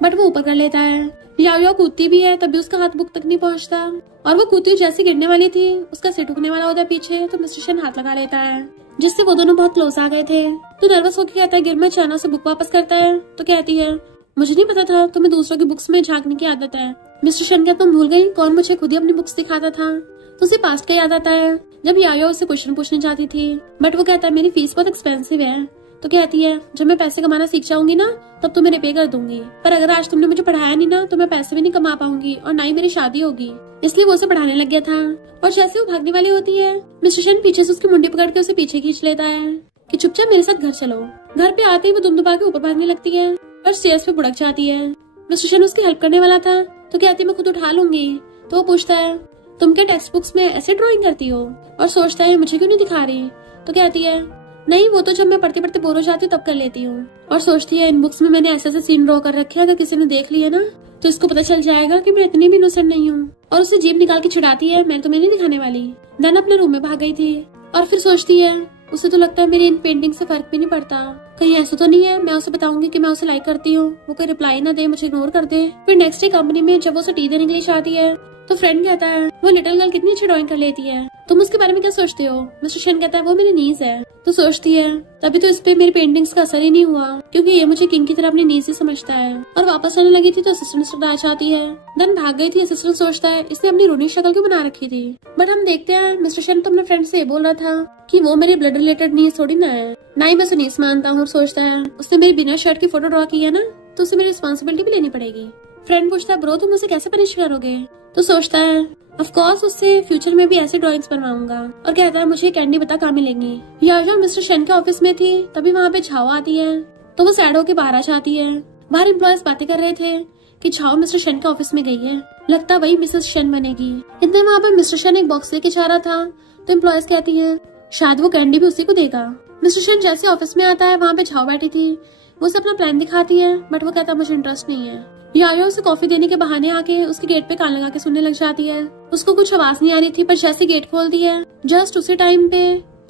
बट वो ऊपर कर लेता है। याओ कूदती भी है तभी उसका हाथ बुक तक नहीं पहुंचता, और वो कूदती जैसे गिरने वाली थी उसका सिर ठुकने वाला होता है पीछे, तो मिस्टर शन हाथ लगा लेता है जिससे वो दोनों बहुत क्लोज आ गए थे। तो नर्वस होकर कहता है गिर में चाना से बुक वापस करता है, तो कहती है मुझे नहीं पता था तुम्हें दूसरों की बुक्स में झांकने की आदत है। मिस्टर शन क्या तुम भूल गई कौन मुझे खुद ही अपनी बुक्स दिखाता था। तो उसे पास्ट का याद आता है जब याओ उससे क्वेश्चन पूछने जाती थी, बट वो कहता है मेरी फीस बहुत एक्सपेंसिव है। तो कहती है जब मैं पैसे कमाना सीख जाऊंगी ना तब तो मैं पे कर दूंगी, पर अगर आज तुमने मुझे पढ़ाया नहीं ना तो मैं पैसे भी नहीं कमा पाऊंगी और ना ही मेरी शादी होगी। इसलिए वो उसे पढ़ाने लग गया था। और जैसे वो भागने वाली होती है मिस्टर शन पीछे से उसकी मुंडी पकड़ के उसे पीछे खींच लेता है कि चुपचाप मेरे साथ घर चलो। घर पे आते ही वो दुम दुबा के ऊपर भागने लगती है और स्टेयर्स पे बुड़क जाती है। मिस्टर शन उसकी हेल्प करने वाला था, तो कहती मैं खुद उठा लूंगी। तो वो पूछता है तुम क्या टेक्स्ट बुक्स में ऐसे ड्राइंग करती हो, और सोचता है मुझे क्यों नहीं दिखा रही। तो कहती है नहीं वो तो जब मैं पढ़ते पढ़ते बोर हो जाती हूँ तब कर लेती हूँ, और सोचती है इन बुक्स में मैंने ऐसे सीन ड्रॉ कर रखे हैं अगर किसी ने देख लिया ना तो इसको पता चल जाएगा कि मैं इतनी भी इनोसेंट नहीं हूँ। और उसे जीभ निकाल के चिढ़ाती है मैं तुम्हें नहीं दिखाने वाली। देन अपने रूम में भाग गई थी, और फिर सोचती है उसे तो लगता है मेरी इन पेंटिंग से फर्क भी नहीं पड़ता, कहीं ऐसा तो नहीं है मैं उसे बताऊंगी कि मैं उसे लाइक करती हूँ, वो कोई रिप्लाई ना दे, मुझे इग्नोर कर दे। फिर नेक्स्ट डे कंपनी में जब वो उसे टी देने के लिए चाहती है तो फ्रेंड कहता है वो लिटिल गर्ल कितनी अच्छी ड्राइंग कर लेती है, तुम उसके बारे में क्या सोचते हो। मिस्टर शन कहता है वो मेरी नीज है। तो सोचती है तभी तो इस पे मेरी पेंटिंग्स का असर ही नहीं हुआ क्योंकि ये मुझे किंग की तरह अपनी नीज ही समझता है। और वापस आने लगी थी तो असिस्टेंट आ जाती है। देन भाग गई थी। असिस्टेंट सोचता है इसने अपनी रूनी शक्ल क्यों बना रखी थी, बट हम देखते हैं मिस्टर शन तो अपने फ्रेंड से बोल रहा था कि वो मेरी ब्लड रिलेटेड नीज थोड़ी ना है, ना ही मैं उसे नीज मानता हूँ। सोचता है उसने मेरी बिना शर्ट की फोटो ड्रॉ की है ना तो उसे मेरी रिस्पॉन्सिबिलिटी भी लेनी पड़ेगी। फ्रेंड पूछता है ब्रो तुम उसे कैसे पनिश करोगे? तो सोचता है ऑफ कोर्स उससे फ्यूचर में भी ऐसे ड्राइंग्स बनवाऊंगा और कहता है मुझे कैंडी बता कहाँ मिलेंगी। यायो मिस्टर शेन के ऑफिस में थी, तभी वहाँ पे झाओ आती है तो वो सैड होके बाहर आ जाती है। बाहर एम्प्लॉयज बातें कर रहे थे कि झाओ मिस्टर शेन के ऑफिस में गई है, लगता वही मिसेस शेन बनेगी। इतने वहाँ पे मिस्टर शेन एक बॉक्स लेके जा रहा था तो एम्प्लॉयज कहती है शायद वो कैंडी भी उसी को देगा। मिस्टर शेन जैसे ऑफिस में आता है वहाँ पे झाओ बैठी थी, वो उसे अपना प्लान दिखाती है बट वो कहता मुझे इंटरेस्ट नहीं है। यायो उसे कॉफी देने के बहाने आके उसके गेट पे कान लगा के सुनने लग जाती है। उसको कुछ आवाज नहीं आ रही थी पर जैसे गेट खोलती है जस्ट उसी टाइम पे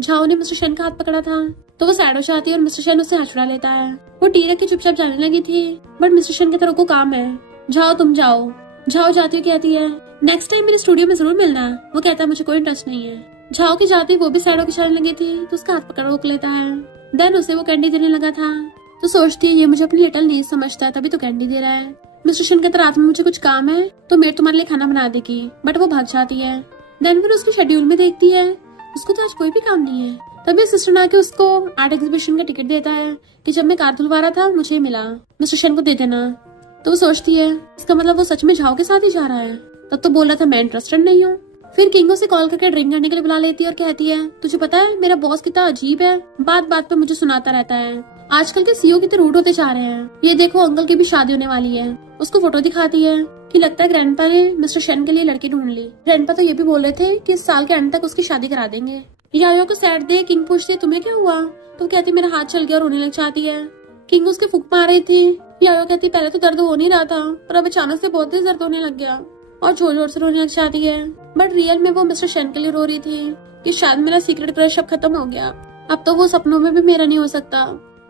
झाओ ने मिस्टर शेन का हाथ पकड़ा था तो वो सैड हो जाती है और मिस्टर शेन उससे हाथ छुड़ा लेता है। वो टी रख के चुपचाप जाने लगी थी बट मिस्टर शेन के तरफ को काम है, जाओ तुम जाओ। झाओ जाती हुई कहती है नेक्स्ट टाइम मेरे स्टूडियो में जरूर मिलना। वो कहता है मुझे कोई इंटरेस्ट नहीं है। झाओ की जाती वो भी सैड होकर चलने लगी थी तो उसका हाथ पकड़ रोक लेता है। देन उसे वो कैंडी देने लगा था तो सोचती है ये मुझे अपनी लिटिल नीज समझता है तभी तो कैंडी दे रहा है। मिस्टर शेन कहता रात में मुझे कुछ काम है तो मेड तुम्हारे लिए खाना बना देगी बट वो भाग जाती है। देन फिर उसकी शेड्यूल में देखती है उसको तो आज कोई भी काम नहीं है। तभी असिस्टेंट आके उसको आर्ट एग्जीबिशन का टिकट देता है कि जब मैं कार धुलवा रहा था मुझे मिला, मिस्टर शेन को दे देना। तो वो सोचती है इसका मतलब वो सच में झाओ के साथ ही जा रहा है। तब तो बोल रहा था मैं इंटरेस्टेड नहीं हूँ। फिर किंगो से कॉल करके ड्रिंक करने के लिए बुला लेती है और कहती है तुझे पता है मेरा बॉस कितना अजीब है, बात बात पे मुझे सुनाता रहता है। आजकल के सीईओ कितने रूड होते जा रहे हैं। ये देखो अंकल की भी शादी होने वाली है। उसको फोटो दिखाती है कि लगता है ग्रैंडपा ने मिस्टर शेन के लिए लड़की ढूंढ ली। ग्रैंडपा तो ये भी बोल रहे थे कि इस साल के एंड तक उसकी शादी करा देंगे। यायो को सैड दे किंग पूछती है तुम्हें क्या हुआ? तो कहती मेरा हाथ चल गया और रोने लग जाती है। किंग उसके फूंक मार रही थी। यायो कहती पहले तो दर्द हो नहीं रहा था पर अब अचानक से बहुत दर्द होने लग गया और जोर जोर से रोने लग जाती है। बट रियल में वो मिस्टर शेन के लिए रो रही थी कि शायद मेरा सीक्रेट क्रश अब खत्म हो गया, अब तो वो सपनों में भी मेरा नहीं हो सकता।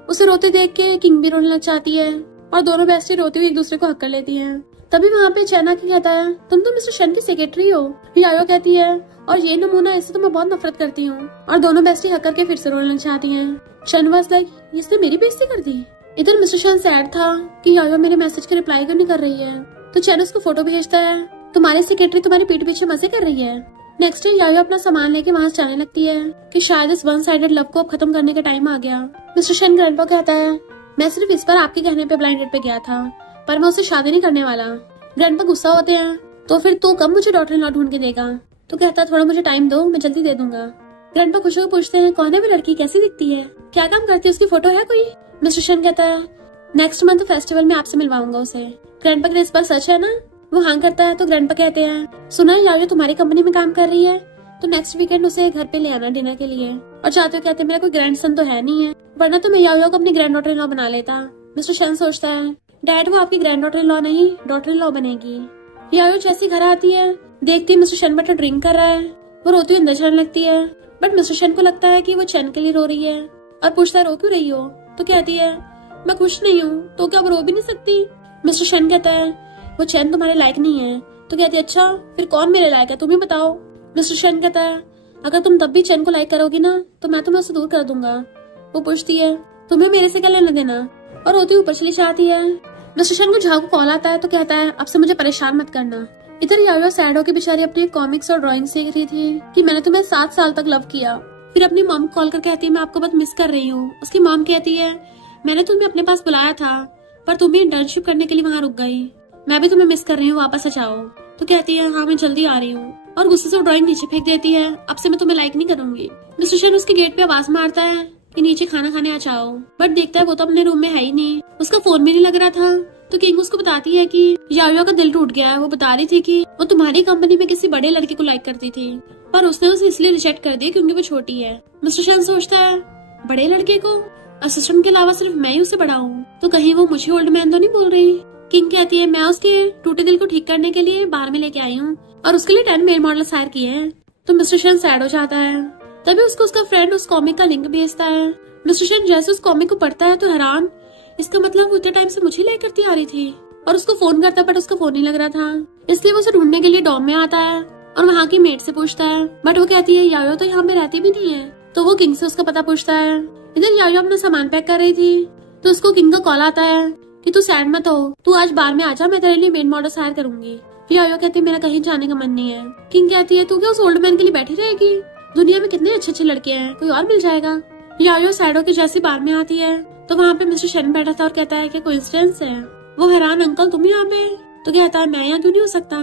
उसे रोते देख के किंग भी रोने लग जाती है और दोनों बेस्टी रोती हुई एक दूसरे को हक कर लेती हैं। तभी वहाँ पे चैना की कहता है तुम तो मिस्टर शेन की सेक्रेटरी हो। यायो कहती है और ये नमूना इससे तो मैं बहुत नफरत करती हूँ और दोनों बेस्टी हक करके फिर से रोने लग जाती हैं। चैन वाज लाइक इसने मेरी बेइज्जती कर दी। इधर मिस्टर शेन सैड था कि यायो मेरे मैसेज के रिप्लाई क्यों नहीं कर रही है तो चैन उसको फोटो भेजता है तुम्हारी सेक्रेटरी तुम्हारी पीठ पीछे मजे कर रही है। नेक्स्ट डे यायो अपना सामान लेके वहाँ जाने लगती है कि शायद इस वन साइडेड लव को अब खत्म करने का टाइम आ गया। मिस्टर शेन ग्रैंडपा कहता है मैं सिर्फ इस बार आपके कहने पे ब्लाइंड डेट पे गया था पर मैं उससे शादी नहीं करने वाला। ग्रैंडपा गुस्सा होते हैं तो फिर तू कब मुझे डॉटर इन लॉ ढूंढ के देगा? तो कहता है थोड़ा मुझे टाइम दो मैं जल्दी दे दूंगा। ग्रैंडपा खुशी को पूछते हैं कौन है वो लड़की, कैसी दिखती है, क्या काम करती है, उसकी फोटो है कोई? मिस्टर शेन कहता है नेक्स्ट मंथ फेस्टिवल में आपसे मिलवाऊंगा उसे। ग्रैंडपा के इस बार सच है ना? वो हाँ करता है तो ग्रैंडपा कहते हैं सुना है यायो तुम्हारी कंपनी में काम कर रही है तो नेक्स्ट वीकेंड उसे घर पे ले आना डिनर के लिए। और जाते हुए कहते हैं मेरा कोई ग्रैंड सन तो है नहीं है वरना तो मैं यायो को अपनी ग्रैंड डॉटर इन लॉ बना लेता। मिस्टर शेन सोचता है डैड वो आपकी ग्रैंड डॉटर इन लॉ नहीं डॉटर इन लॉ बनेगी। यायो जैसी घर आती है देखती है मिस्टर शेन बटर ड्रिंक कर रहा है, वो रोती हुई अंदर जाने लगती है बट मिस्टर शेन को लगता है कि वो चैन के लिए रो रही है और पूछता है रो क्यों रही हो? तो कहती है मैं खुश नहीं हूँ। तो क्या वो रो भी नहीं सकती? मिस्टर शेन कहता है वो चैन तुम्हारे लायक नहीं है। तो कहती है अच्छा फिर कौन मेरे लायक है तुम ही बताओ। मिस्टर शेन कहता है अगर तुम तब भी चैन को लाइक करोगी ना तो मैं तुम्हें उससे दूर कर दूंगा। वो पूछती है तुम्हें मेरे से क्या लेना देना और रोती ऊपर चली जाती है। मिस्टर शेन को झाओ को कॉल आता है तो कहता है अब से मुझे परेशान मत करना। इधर यायो सैड होकर बेचारी अपनी कॉमिक्स और ड्राइंग सीख रही थी कि मैंने तुम्हें 7 साल तक लव किया। फिर अपनी मॉम को कॉल कर कहती है मैं आपको बहुत मिस कर रही हूँ। उसकी मॉम कहती है मैंने तुम्हें अपने पास बुलाया था पर तुम भी इंटर्नशिप करने के लिए वहाँ रुक गई, मैं भी तुम्हें मिस कर रही हूँ वापस आ जाओ। तो कहती है हाँ मैं जल्दी आ रही हूँ और गुस्से से ड्राइंग नीचे फेंक देती है अब से मैं तुम्हें लाइक नहीं करूंगी। मिस्टर शेन उसके गेट पे आवाज मारता है कि नीचे खाना खाने आ जाओ बट देखता है वो तो अपने रूम में है ही नहीं, उसका फोन भी नहीं लग रहा था। तो किंग उसको बताती है कि यायो का दिल टूट गया है। वो बता रही थी कि वो तुम्हारी कंपनी में किसी बड़े लड़के को लाइक करती थी पर उसने उसे इसलिए रिजेक्ट कर दिया क्योंकि वो छोटी है। मिस्टर शेन सोचता है बड़े लड़के को, असिस्टेंट के अलावा सिर्फ मैं ही उससे बड़ा हूँ तो कहीं वो मुझे ओल्ड मैन तो नहीं बोल रही। किंग कहती है मैं उसके टूटे दिल को ठीक करने के लिए बाहर में लेके आई हूँ और उसके लिए 10 मेल मॉडल हायर किए हैं। तो मिस्टर शेन सैड हो जाता है। तभी उसको उसका फ्रेंड उस कॉमिक का लिंक भेजता है। मिस्टर शेन जैसे उस कॉमिक को पढ़ता है तो हैरान, इसका मतलब उतने टाइम से मुझे लाइक करती आ रही थी। और उसको फोन करता बट उसका फोन नहीं लग रहा था, इसलिए वो उसे ढूंढने के लिए डॉम में आता है और वहाँ की मेड से पूछता है बट वो कहती है यायो तो यहाँ पे रहती भी नहीं है। तो वो किंग से उसका पता पूछता है। इधर यायो अपना सामान पैक कर रही थी तो उसको किंग का कॉल आता है कि तू सैड मत हो, तू आज बार में आजा, मैं तेरे लिए मेन मॉडल हायर करूंगी। यायो कहती है मेरा कहीं जाने का मन नहीं है। किंग कहती है तू क्या उस ओल्ड मैन के लिए बैठी रहेगी, दुनिया में कितने अच्छे अच्छे लड़के हैं, कोई और मिल जाएगा। यायो सैडो की जैसी बार में आती है तो वहाँ पे मिस्टर शेन बैठा था और कहता है कि कोइंसिडेंस है। वो हैरान अंकल तुम यहाँ पे? तो कहता है मैं यहाँ क्यों नहीं हो सकता,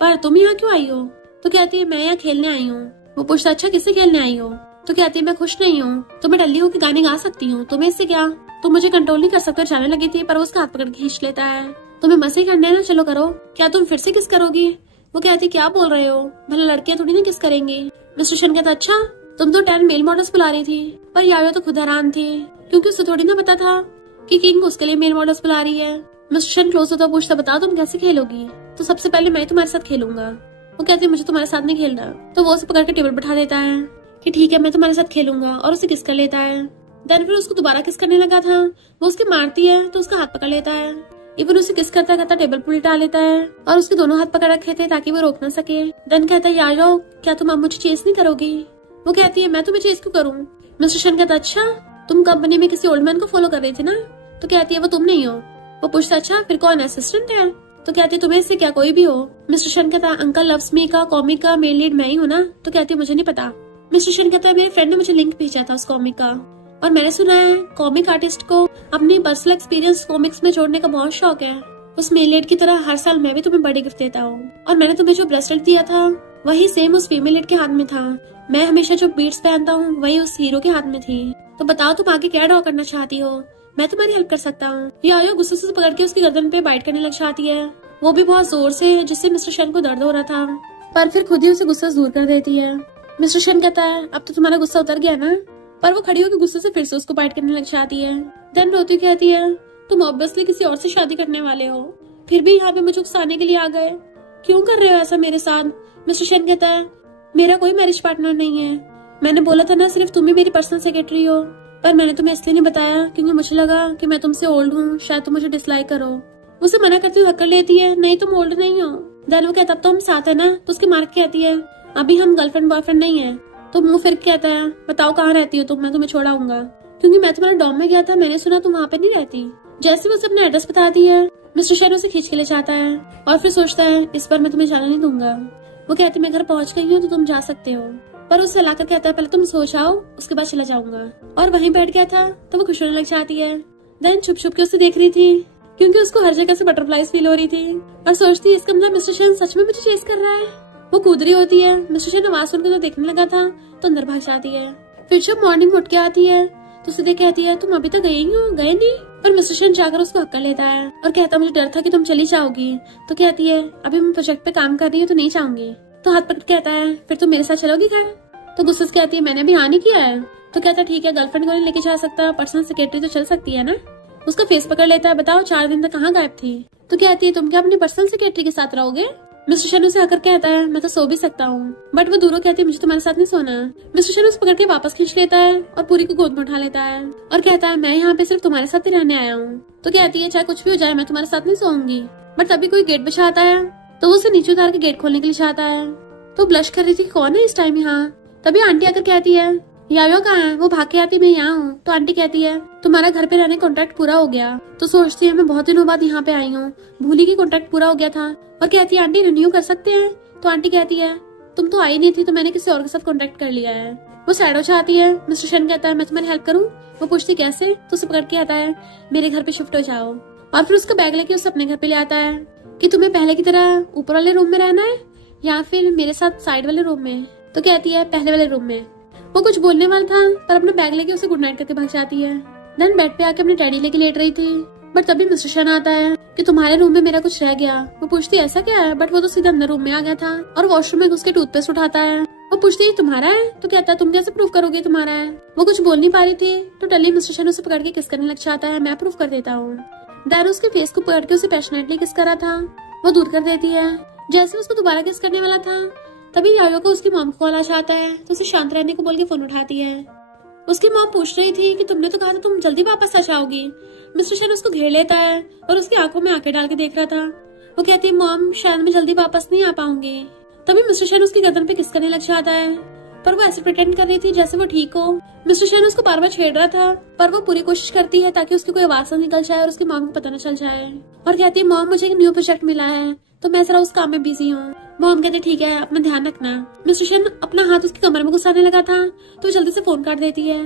पर तुम यहाँ क्यों आई हो? तो कहती है मैं यहाँ खेलने आई हूँ। वो पूछता अच्छा किससे खेलने आई हो? तो कहती है मैं खुश नहीं हूँ, तो मैं डल्ली होकर गाने गा सकती हूँ, तुम्हें इससे क्या? तो मुझे कंट्रोल नहीं कर सकता जाने लगी थी, पर वो उसका हाथ पकड़ के खींच लेता है। तुम्हें मजे करने ना, चलो करो। क्या तुम फिर से किस करोगी? वो कहती क्या बोल रहे हो, भला लड़कियां थोड़ी ना किस करेंगी। मिस्टर शन कहता अच्छा तुम तो 10 मेल मॉडल्स बुला रही थी। पर यायो तो खुद हैरान थी, क्योंकि उसे थोड़ी ना पता था कि किंग उसके लिए मेल मॉडल्स बुला रही है। मिस्टर शन क्लोज होता पूछता बताओ तुम कैसे खेलोगी? तो सबसे पहले मैं तुम्हारे साथ खेलूंगा। वो कहती है मुझे तुम्हारे साथ नहीं खेलना। तो वो उसे पकड़ के टेबल बैठा देता है कि ठीक है मैं तुम्हारे साथ खेलूंगा, और उसे किस कर लेता है। देन फिर उसको दोबारा किस करने लगा था, वो उसके मारती है तो उसका हाथ पकड़ लेता है। इवन उसे किस करता करता टेबल पर लिटा लेता है, और उसके दोनों हाथ पकड़ रखे थे ताकि वो रोक ना सके। देन कहता है यायो क्या तुम अब मुझे चेस नहीं करोगी? वो कहती है मैं तुम्हें चेस क्यों करूँ? मिस्टर शन कहता अच्छा तुम कंपनी में किसी ओल्ड मैन को फॉलो कर रही थी ना? तो कहती है वो तुम नहीं हो। वो पूछता अच्छा फिर कौन असिस्टेंट है? तो कहती है तुम्हें इससे क्या, कोई भी हो। मिस्टर शन कहता है अंकल लव्स मी का कॉमिक का मेन लीड मैं ही हूँ ना? तो कहती है मुझे नहीं पता। मिस्टर शन कहता है मेरे फ्रेंड ने मुझे लिंक भेजा था उस कॉमिक का, और मैंने सुना है कॉमिक आर्टिस्ट को अपनी पर्सनल एक्सपीरियंस कॉमिक्स में जोड़ने का बहुत शौक है। उस मेल लीड की तरह हर साल मैं भी तुम्हें बर्थडे गिफ्ट देता हूँ, और मैंने तुम्हें जो ब्रेसलेट दिया था वही सेम उस फीमेल लीड के हाथ में था। मैं हमेशा जो बीड्स पहनता हूँ वही उस हीरो के हाथ में थी। तो बताओ तुम आगे क्या ड्रॉ करना चाहती हो, मैं तुम्हारी हेल्प कर सकता हूँ। यायो गुस्से से पकड़ के उसकी गर्दन पे बाइट करने लग जाती है, वो भी बहुत जोर से, जिससे मिस्टर शन को दर्द हो रहा था, पर फिर खुद ही उसे गुस्सा दूर कर देती है। मिस्टर शन कहता है अब तो तुम्हारा गुस्सा उतर गया ना? पर वो खड़ी होकर गुस्से से फिर से उसको बाइट करने लग जाती है। देन रोती कहती है तुम ऑब्वियसली किसी और से शादी करने वाले हो, फिर भी यहाँ पे मुझे उकसाने के लिए आ गए, क्यों कर रहे हो ऐसा मेरे साथ? मिस्टर शन कहता है मेरा कोई मैरिज पार्टनर नहीं है, मैंने बोला था ना सिर्फ तुम ही मेरी पर्सनल सेक्रेटरी हो, पर मैंने तुम्हें इसलिए नहीं बताया क्योंकि मुझे लगा कि मैं तुमसे ओल्ड हूँ, शायद तुम मुझे डिसलाइक करो। उसे मना करती हुई हक कर लेती है नहीं तुम ओल्ड नहीं हो। देन वो कहता अब तो हम साथ है ना? तो उसकी मार्क कहती है अभी हम गर्लफ्रेंड बॉयफ्रेंड नहीं है। तो मुंह फिर कहता है बताओ कहाँ रहती हो तुम, मैं तुम्हें छोड़ाऊंगा, क्योंकि मैं तुम्हारे डॉम में गया था, मैंने सुना तुम वहाँ पे नहीं रहती। जैसे वो उसे अपना एड्रेस बताती है मिस्टर शन उसे खींच के ले जाता है, और फिर सोचता है इस बार मैं तुम्हें जाने नहीं दूंगा। वो कहती मैं घर पहुंच गई हूँ तो तुम जा सकते हो, पर उसे लाकर कहता है पहले तुम सो जाओ उसके बाद चला जाऊंगा, और वहीं बैठ गया था। तो वो खुश होने लग जाती है। देन छुप छुप के उसे देख रही थी, क्योंकि उसको हर जगह से बटरफ्लाइज फील हो रही थी, और सोचती इसका मतलब मिस्टर शन सच में मुझे चेस कर रहा है। वो कूद रही होती है। मिस्टर शन आवाज सुनकर तो देखने लगा था तो अंदर भाग जाती है। फिर जब मॉर्निंग उठ के आती है तो उसे देख कहती है तुम अभी तक गई हो? गए नहीं? पर मिस्टर शन जाकर उसको हक कर लेता है और कहता मुझे डर था कि तुम चली जाओगी। तो कहती है अभी मैं प्रोजेक्ट पे काम कर रही हूँ तो नहीं जाऊंगी। तो हाथ पकड़ कहता है फिर तुम मेरे साथ चलोगी घर? तो गुस्से से कहती है मैंने अभी हाँ नहीं किया है। तो कहता ठीक है गर्लफ्रेंड को नहीं लेके जा सकता, पर्सनल सेक्रेटरी तो चल सकती है ना। उसका फेस पकड़ लेता है बताओ 4 दिन तक कहाँ गायब थी? तो कहती है तुम क्या अपनी पर्सनल सेक्रेटरी के साथ रहोगे? मिस्टर शन उसे आकर कहता है मैं तो सो भी सकता हूँ, बट वो दूरों कहती है मुझे तुम्हारे साथ नहीं सोना। मिस्टर शन उसे पकड़ के वापस खींच लेता है और पूरी को गोद में उठा लेता है और कहता है मैं यहाँ पे सिर्फ तुम्हारे साथ ही रहने आया हूँ। तो कहती है चाहे कुछ भी हो जाए मैं तुम्हारे साथ नहीं सोऊंगी। बट तभी कोई गेट पे आता है तो वो उसे नीचे उतार के गेट खोलने के लिए चाहता है। तो ब्लश कर रही थी कौन है इस टाइम यहाँ। तभी आंटी आकर कहती है यायो कहाँ है? वो भाग के आती मैं यहाँ हूँ। तो आंटी कहती है तुम्हारा घर पे रहने कॉन्ट्रैक्ट पूरा हो गया। तो सोचती है मैं बहुत दिनों बाद यहाँ पे आई हूँ, भूली की कॉन्ट्रैक्ट पूरा हो गया था। और कहती है आंटी रिन्यू कर सकते हैं? तो आंटी कहती है तुम तो आई नहीं थी तो मैंने किसी और के साथ कॉन्ट्रैक्ट कर लिया है। वो सैड हो जाती है। मिस्टर शन कहता है मैं तुम्हारी हेल्प करूँ? वो पूछती कैसे? तो उसे पकड़ के आता है मेरे घर पे शिफ्ट हो जाओ, और फिर उसका बैग लेके उसे अपने घर पे ले आता है कि तुम्हें पहले की तरह ऊपर वाले रूम में रहना है या फिर मेरे साथ साइड वाले रूम में। तो कहती है पहले वाले रूम में। वो कुछ बोलने वाला था पर अपना बैग लेके उसे गुड नाइट करके भाग जाती है। देन बेड पे आके अपनी डैडी लेके लेट रही थी, बट तभी मिस्टर शन आता है कि तुम्हारे रूम में मेरा कुछ रह गया। वो पूछती है ऐसा क्या है? बट वो तो सीधा अंदर रूम में आ गया था और वॉशरूम में घुस के टूथपेस्ट उठाता है। वो पूछती है तुम्हारा है? तो कहता है तुम कैसे प्रूव करोगे तुम्हारा है? वो कुछ बोल नहीं पा रही थी तो टली मिस्टर शन उसे पकड़ के किस करने लग जाता है मैं प्रूव कर देता हूँ। देन उसके फेस को पकड़ के उसे पैशनेटली किस करा था वो दूर कर देती है। जैसे उसको दोबारा किस करने वाला था तभी यायो को उसकी मॉम कॉल आ जाता है तो उसे शांत रहने को बोल के फोन उठाती है। उसकी मॉम पूछ रही थी कि तुमने तो कहा था तुम जल्दी वापस आ जाओगी। मिस्टर शन उसको घेर लेता है और उसकी आंखों में आंखें डाल के देख रहा था। वो कहती है मॉम शायद मैं जल्दी वापस नहीं आ पाऊंगी। तभी मिस्टर शन उसकी गर्दन पे किस करने लग जाता है पर वो ऐसे प्रिटेंड कर रही थी जैसे वो ठीक हो। मिस्टर शन उसको बार बार छेड़ रहा था पर वो पूरी कोशिश करती है ताकि उसकी कोई आवाज न निकल जाए और उसकी मॉम को पता न चल जाए, और कहती है मॉम मुझे एक न्यू प्रोजेक्ट मिला है तो मैं जरा उस काम में बिजी हूँ। मॉम कहते ठीक है अपना ध्यान रखना। मिस्टर शन अपना हाथ उसकी कमर में घुसाने लगा था तो जल्दी से फोन काट देती है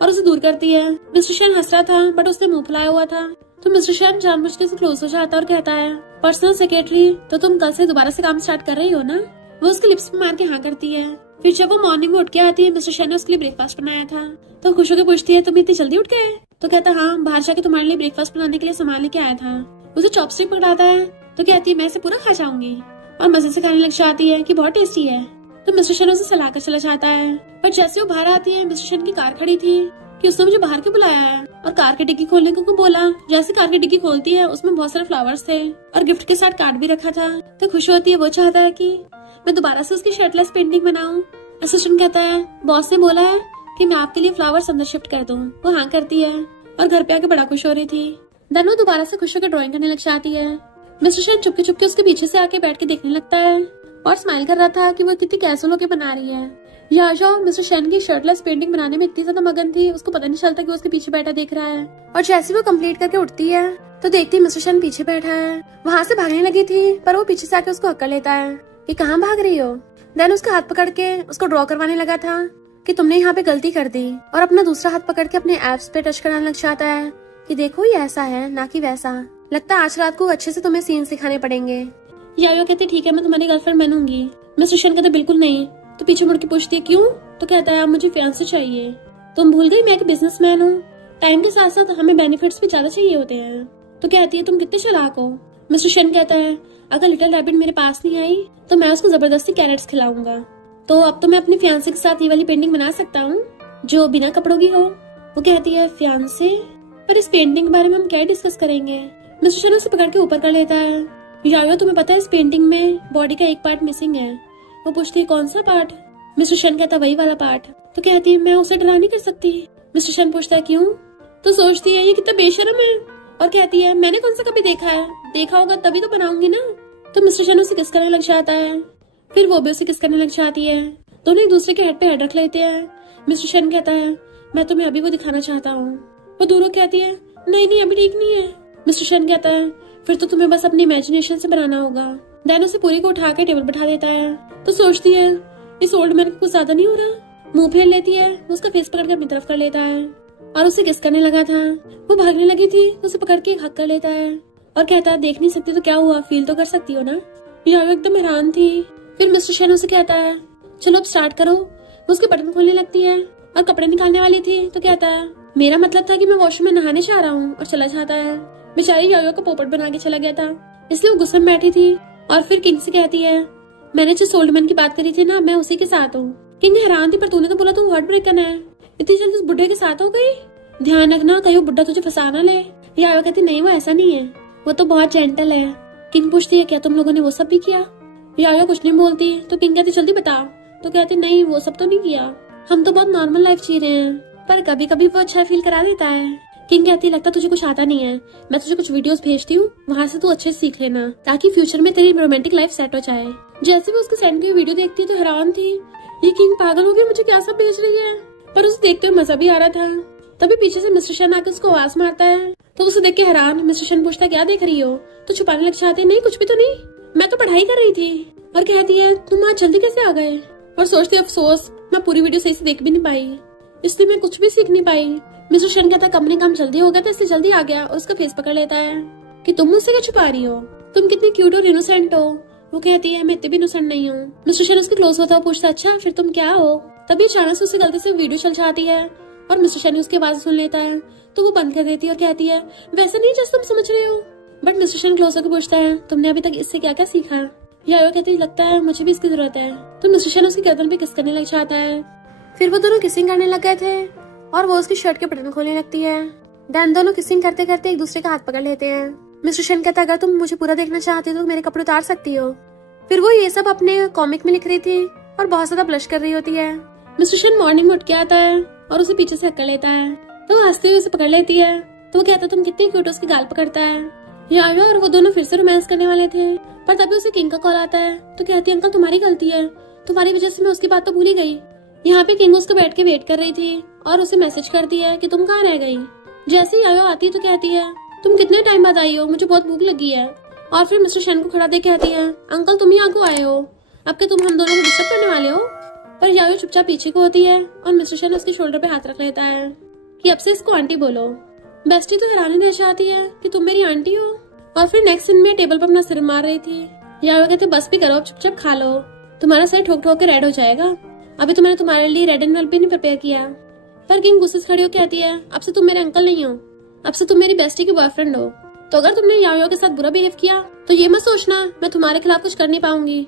और उसे दूर करती है। मिस्टर शन हंस रहा था बट उसने मुंह फुलाया हुआ था तो मिस्टर शन जानबूझ के उसे क्लोज हो जाता है और कहता है पर्सनल सेक्रेटरी, तो तुम कल से दोबारा से काम स्टार्ट कर रही हो ना? वो उसके लिप्स पे मार के हाँ करती है। फिर जब वो मॉर्निंग में उठ के आती है, मिस्टर शेन ने उसके लिए ब्रेकफास्ट बनाया था, तो खुश होकर पूछती है तुम इतनी जल्दी उठ गए? तो कहता हाँ, बाहर जाके तुम्हारे लिए ब्रेकफास्ट बनाने के लिए सामान लेके आया था। उसे चॉपस्टिक पकड़ाता है तो कहती है मैं इसे पूरा खा जाऊंगी, और मजे से खाने लग जाती है कि बहुत टेस्टी है। तो मिस्टर शेन उसे सलाह कर चला जाता है, पर जैसे वो बाहर आती है, मिस्टर शेन की कार खड़ी थी कि उसने मुझे बाहर क्यों बुलाया है, और कार की डिग्गी खोलने को बोला। जैसे कार की डिग्गी खोलती है, उसमें बहुत सारे फ्लावर्स थे और गिफ्ट के साथ कार्ड भी रखा था। तो खुश होती है, वो चाहता है कि मैं दोबारा से उसकी शर्टलेस पेंटिंग बनाऊं। असिस्टेंट कहता है बॉस ने बोला है कि मैं आपके लिए फ्लावर्स अंदर शिफ्ट कर दूं। वो हाँ करती है और घर पे आके बड़ा खुश हो रही थी। देन वो दोबारा से खुश होकर ड्राइंग करने लग जाती है। मिस्टर शेन चुपके चुपके उसके पीछे से आके बैठ के देखने लगता है और स्माइल कर रहा था कि वो कितनी कैजुअल होकर बना रही है। याजो मिस्टर शेन की शर्टलेस पेंटिंग बनाने में इतनी ज्यादा मगन थी, उसको पता नहीं चलता कि वो उसके पीछे बैठा देख रहा है। और जैसे वो कंप्लीट करके उठती है तो देखती है मिस्टर शेन पीछे बैठा है। वहाँ से भागने लगी थी, पर वो पीछे से आके उसको हक्का लेता है कि कहाँ भाग रही हो। देन उसका हाथ पकड़ के उसको ड्रॉ करवाने लगा था कि तुमने यहाँ पे गलती कर दी, और अपना दूसरा हाथ पकड़ के अपने एब्स पे टच कराने लग जाता है कि देखो ये ऐसा है ना कि वैसा। लगता है आज रात को अच्छे से तुम्हें सीन सिखाने पड़ेंगे। यायो कहती ठीक है, मैं तुम्हारी गर्लफ्रेंड बनूंगी। मिस्टर शेन कहते बिल्कुल नहीं। तो पीछे मुड़ के पूछती है क्यों? तो कहता है मुझे फियांसे चाहिए। तुम भूल गई मैं एक बिजनेसमैन हूँ, टाइम के साथ साथ हमें बेनिफिट्स भी ज्यादा चाहिए होते हैं। तो कहती है तुम कितने चालाक हो। मिस्टर शेन कहता है अगर लिटिल रैबिट मेरे पास नहीं आई तो मैं उसको जबरदस्ती कैरेट्स खिलाऊंगा। तो अब तो मैं अपने फियांसे के साथ ये वाली पेंटिंग बना सकता हूँ जो बिना कपड़ों की हो। वो कहती है फियांसे, पर इस पेंटिंग के बारे में हम क्या डिस्कस करेंगे। मिस्टर शेन उसे पकड़ के ऊपर कर लेता है। यायो तुम्हें पता है इस पेंटिंग में बॉडी का एक पार्ट मिसिंग है। वो पूछती है कौन सा पार्ट? मिस्टर शेन कहता वही वाला पार्ट। तो कहती है मैं उसे ड्रा नहीं कर सकती। मिस्टर शेन पूछता है क्यों? तो सोचती है ये कितना बेशर्म है, और कहती है मैंने कौन सा कभी देखा है, देखा होगा तभी तो बनाऊंगी ना। तो मिस्टर शेन उसे किस करने लग जाता है, फिर वो भी उसे किस करने लग जाती है। दोनों एक दूसरे के हेड पे हेड रख लेते हैं। मिस्टर शेन कहता है मैं तुम्हें अभी वो दिखाना चाहता हूँ। वो दोनों कहती है नहीं अभी ठीक नहीं है। मिस्टर शेन कहता है फिर तो तुम्हें बस अपनी इमेजिनेशन से बनाना होगा। देन उसे पूरी को उठा के टेबल बैठा देता है। तो सोचती है इस ओल्ड मैन को कुछ ज्यादा नहीं हो रहा। मुंह फेर लेती है, उसका फेस पकड़ कर अपनी तरफ कर लेता है और उसे किस करने लगा था। वो भागने लगी थी तो उसे पकड़ के एक हक कर लेता है और कहता है देख नहीं सकती तो क्या हुआ, फील तो कर सकती हो ना। यायो एकदम हैरान थी। फिर मिस्टर शेन उसे कहता है चलो अब स्टार्ट करो। वो उसके बटन खोलने लगती है और कपड़े निकालने वाली थी तो कहता है मेरा मतलब था कि मैं वॉशरूम में नहाने जा रहा हूँ, और चला जाता है। बेचारी यायो को पोपट बना के चला गया था, इसलिए वो गुस्से में बैठी थी। और फिर किंग से कहती है मैंने जिस ओल्ड मैन की बात करी थी ना, मैं उसी के साथ हूँ। किंग हैरान थी, पर तूने तो बोला तू हार्ट ब्रेकन है, इतनी जल्दी उस बुढ़े के साथ हो गई? ध्यान रखना कहीं वो बुढ़ा तुझे फंसा ना ले। यायो कहती नहीं वो ऐसा नहीं है, वो तो बहुत जेंटल है। किंग पूछती है क्या तुम लोगों ने वो सब भी किया? यायो कुछ नहीं बोलती तो किंग कहती जल्दी बता। तो कहती नहीं वो सब तो नहीं किया, हम तो बहुत नॉर्मल लाइफ जी रहे हैं, पर कभी कभी वो अच्छा फील करा देता है। किंग कहती लगता तुझे कुछ आता नहीं है, मैं तुझे कुछ वीडियोस भेजती हूँ, वहाँ से तू अच्छे से सीख लेना ताकि फ्यूचर में तेरी रोमांटिक लाइफ सेट हो जाए। जैसे वो उसके सेंड की वीडियो देखती तो हैरान थी, ये किंग पागल हो गई, मुझे क्या सब भेज रही है। पर उसे देखते हुए मजा भी आ रहा था। तभी पीछे से मिस्टर शेन आके उसको आवाज मारता है तो उसे देख के हैरान मिस्टर शेन पूछता क्या देख रही हो? तो छुपाने लग जाती नहीं कुछ भी तो नहीं, मैं तो पढ़ाई कर रही थी। और कहती है तुम आज जल्दी कैसे आ गए? और सोचती अफसोस मैं पूरी वीडियो सही से देख भी नहीं पाई, इसलिए मैं कुछ भी सीख नहीं पाई। मिस्टर शेन कहता कंपनी काम जल्दी हो गया था इसलिए जल्दी आ गया, और उसका फेस पकड़ लेता है कि तुम मुझसे क्या छुपा रही हो, तुम कितनी क्यूट और इनोसेंट हो। वो कहती है मैं इतनी भी इनोसेंट नहीं हूँ। मिस्टर शेन उसके क्लोज होता है, पूछता अच्छा फिर तुम क्या हो? तभी अचानक से उससे गलती से वीडियो चल जाती है और मिस्टर शेन उसकी आवाज सुन लेता है तो वो बंद कर देती है और कहती है वैसा नहीं जैसे तुम समझ रहे हो। बट मिस्टर शेन क्लोज होकर पूछता है तुमने अभी तक इससे क्या क्या सीखा? यायो कहती लगता है मुझे भी इसकी जरूरत है। तो मिस्टर शेन उसकी गर्दन पे किस करने लग जाता है। फिर वो दोनों किसिंग करने लग गए थे और वो उसकी शर्ट के बटन खोलने लगती है। देन दोनों किसिंग करते करते एक दूसरे का हाथ पकड़ लेते हैं। मिस्टर शेन कहता अगर तुम मुझे पूरा देखना चाहती हो तो मेरे कपड़े उतार सकती हो। फिर वो ये सब अपने कॉमिक में लिख रही थी और बहुत ज्यादा ब्लश कर रही होती है। मिस्टर शेन मॉर्निंग में उठ के आता है और उसे पीछे से हक्का लेता है तो वो हंसते हुए उसे पकड़ लेती है। तो वो कहता तुम कितनी क्यूट, उसकी गाल पकड़ता है। यायो और वो दोनों फिर से रोमांस करने वाले थे, पर तभी उसे किंग का कॉल आता है तो कहती है अंकल तुम्हारी गलती है, तुम्हारी वजह से मैं उसकी बात तो भूल ही गई। यहाँ पे किंग उसको बैठ के वेट कर रही थी और उसे मैसेज करती है कि तुम कहाँ रह गई। जैसे ही यायो आती तो कहती है तुम कितने टाइम बाद आई हो, मुझे बहुत भूख लगी है। और फिर मिस्टर शेन को खड़ा देख कहती है अंकल तुम ही आगे आए हो, अब के तुम हम दोनों को डिस्टर्ब करने वाले हो। पर यायो चुपचाप पीछे को होती है और मिस्टर शेन उसके शोल्डर पे हाथ रख लेता है कि अब से इसको आंटी बोलो। बेस्टी तो हैरानी रह जाती है कि तुम मेरी आंटी हो। और फिर नेक्स्ट सीन में टेबल पर अपना सिर मार रही थी। यायो कहते बस भी करो, अब चुपचाप खा लो, तुम्हारा सर ठोक ठोक के रेड हो जाएगा, अभी तो मैंने तुम्हारे लिए रेड एंड वेल भी नहीं प्रिपेयर किया। पर किंग गुस्से से खड़ी होकर कहती है अब से तुम मेरे अंकल नहीं हो, अब से तुम मेरी बेस्टी की बॉयफ्रेंड हो, तो अगर तुमने यायो के साथ बुरा बिहेव किया तो ये मत सोचना मैं तुम्हारे खिलाफ कुछ कर नहीं पाऊंगी।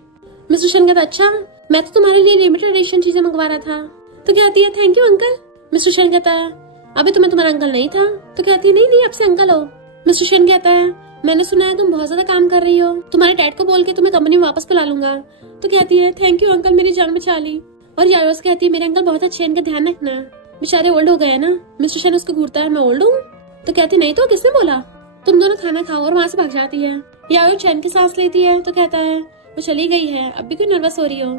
मिस्टर शन कहता अच्छा, मैं तो तुम्हारे लिए लिमिटेड एडिशन चीजें मंगवा रहा था। तो कहती है थैंक यू अंकल। मिस्टर शन कहता है अभी तो मैं तुम्हारा अंकल नहीं था। तो कहती है नहीं नहीं, अब से अंकल हो। मिस्टर शन कहता है मैंने सुना है तुम बहुत ज्यादा काम कर रही हो, तुम्हारे डैड को बोल के तुम्हें कंपनी में वापस बुला लूंगा। तो कहती है थैंक यू अंकल, मेरी जान बचा ली। और यायो से कहती है मेरे अंकल बहुत अच्छे, इनका ध्यान रखना, बेचारे ओल्ड हो गए ना। मिस्टर शन उसको घूरता है मैं ओल्ड हूँ? तो कहती नहीं तो किसने बोला, तुम दोनों खाना खाओ, और वहाँ से भाग जाती है। यायो चैन की सांस लेती है तो कहता है वो चली गई है, अब भी क्यों नर्वस हो रही हो।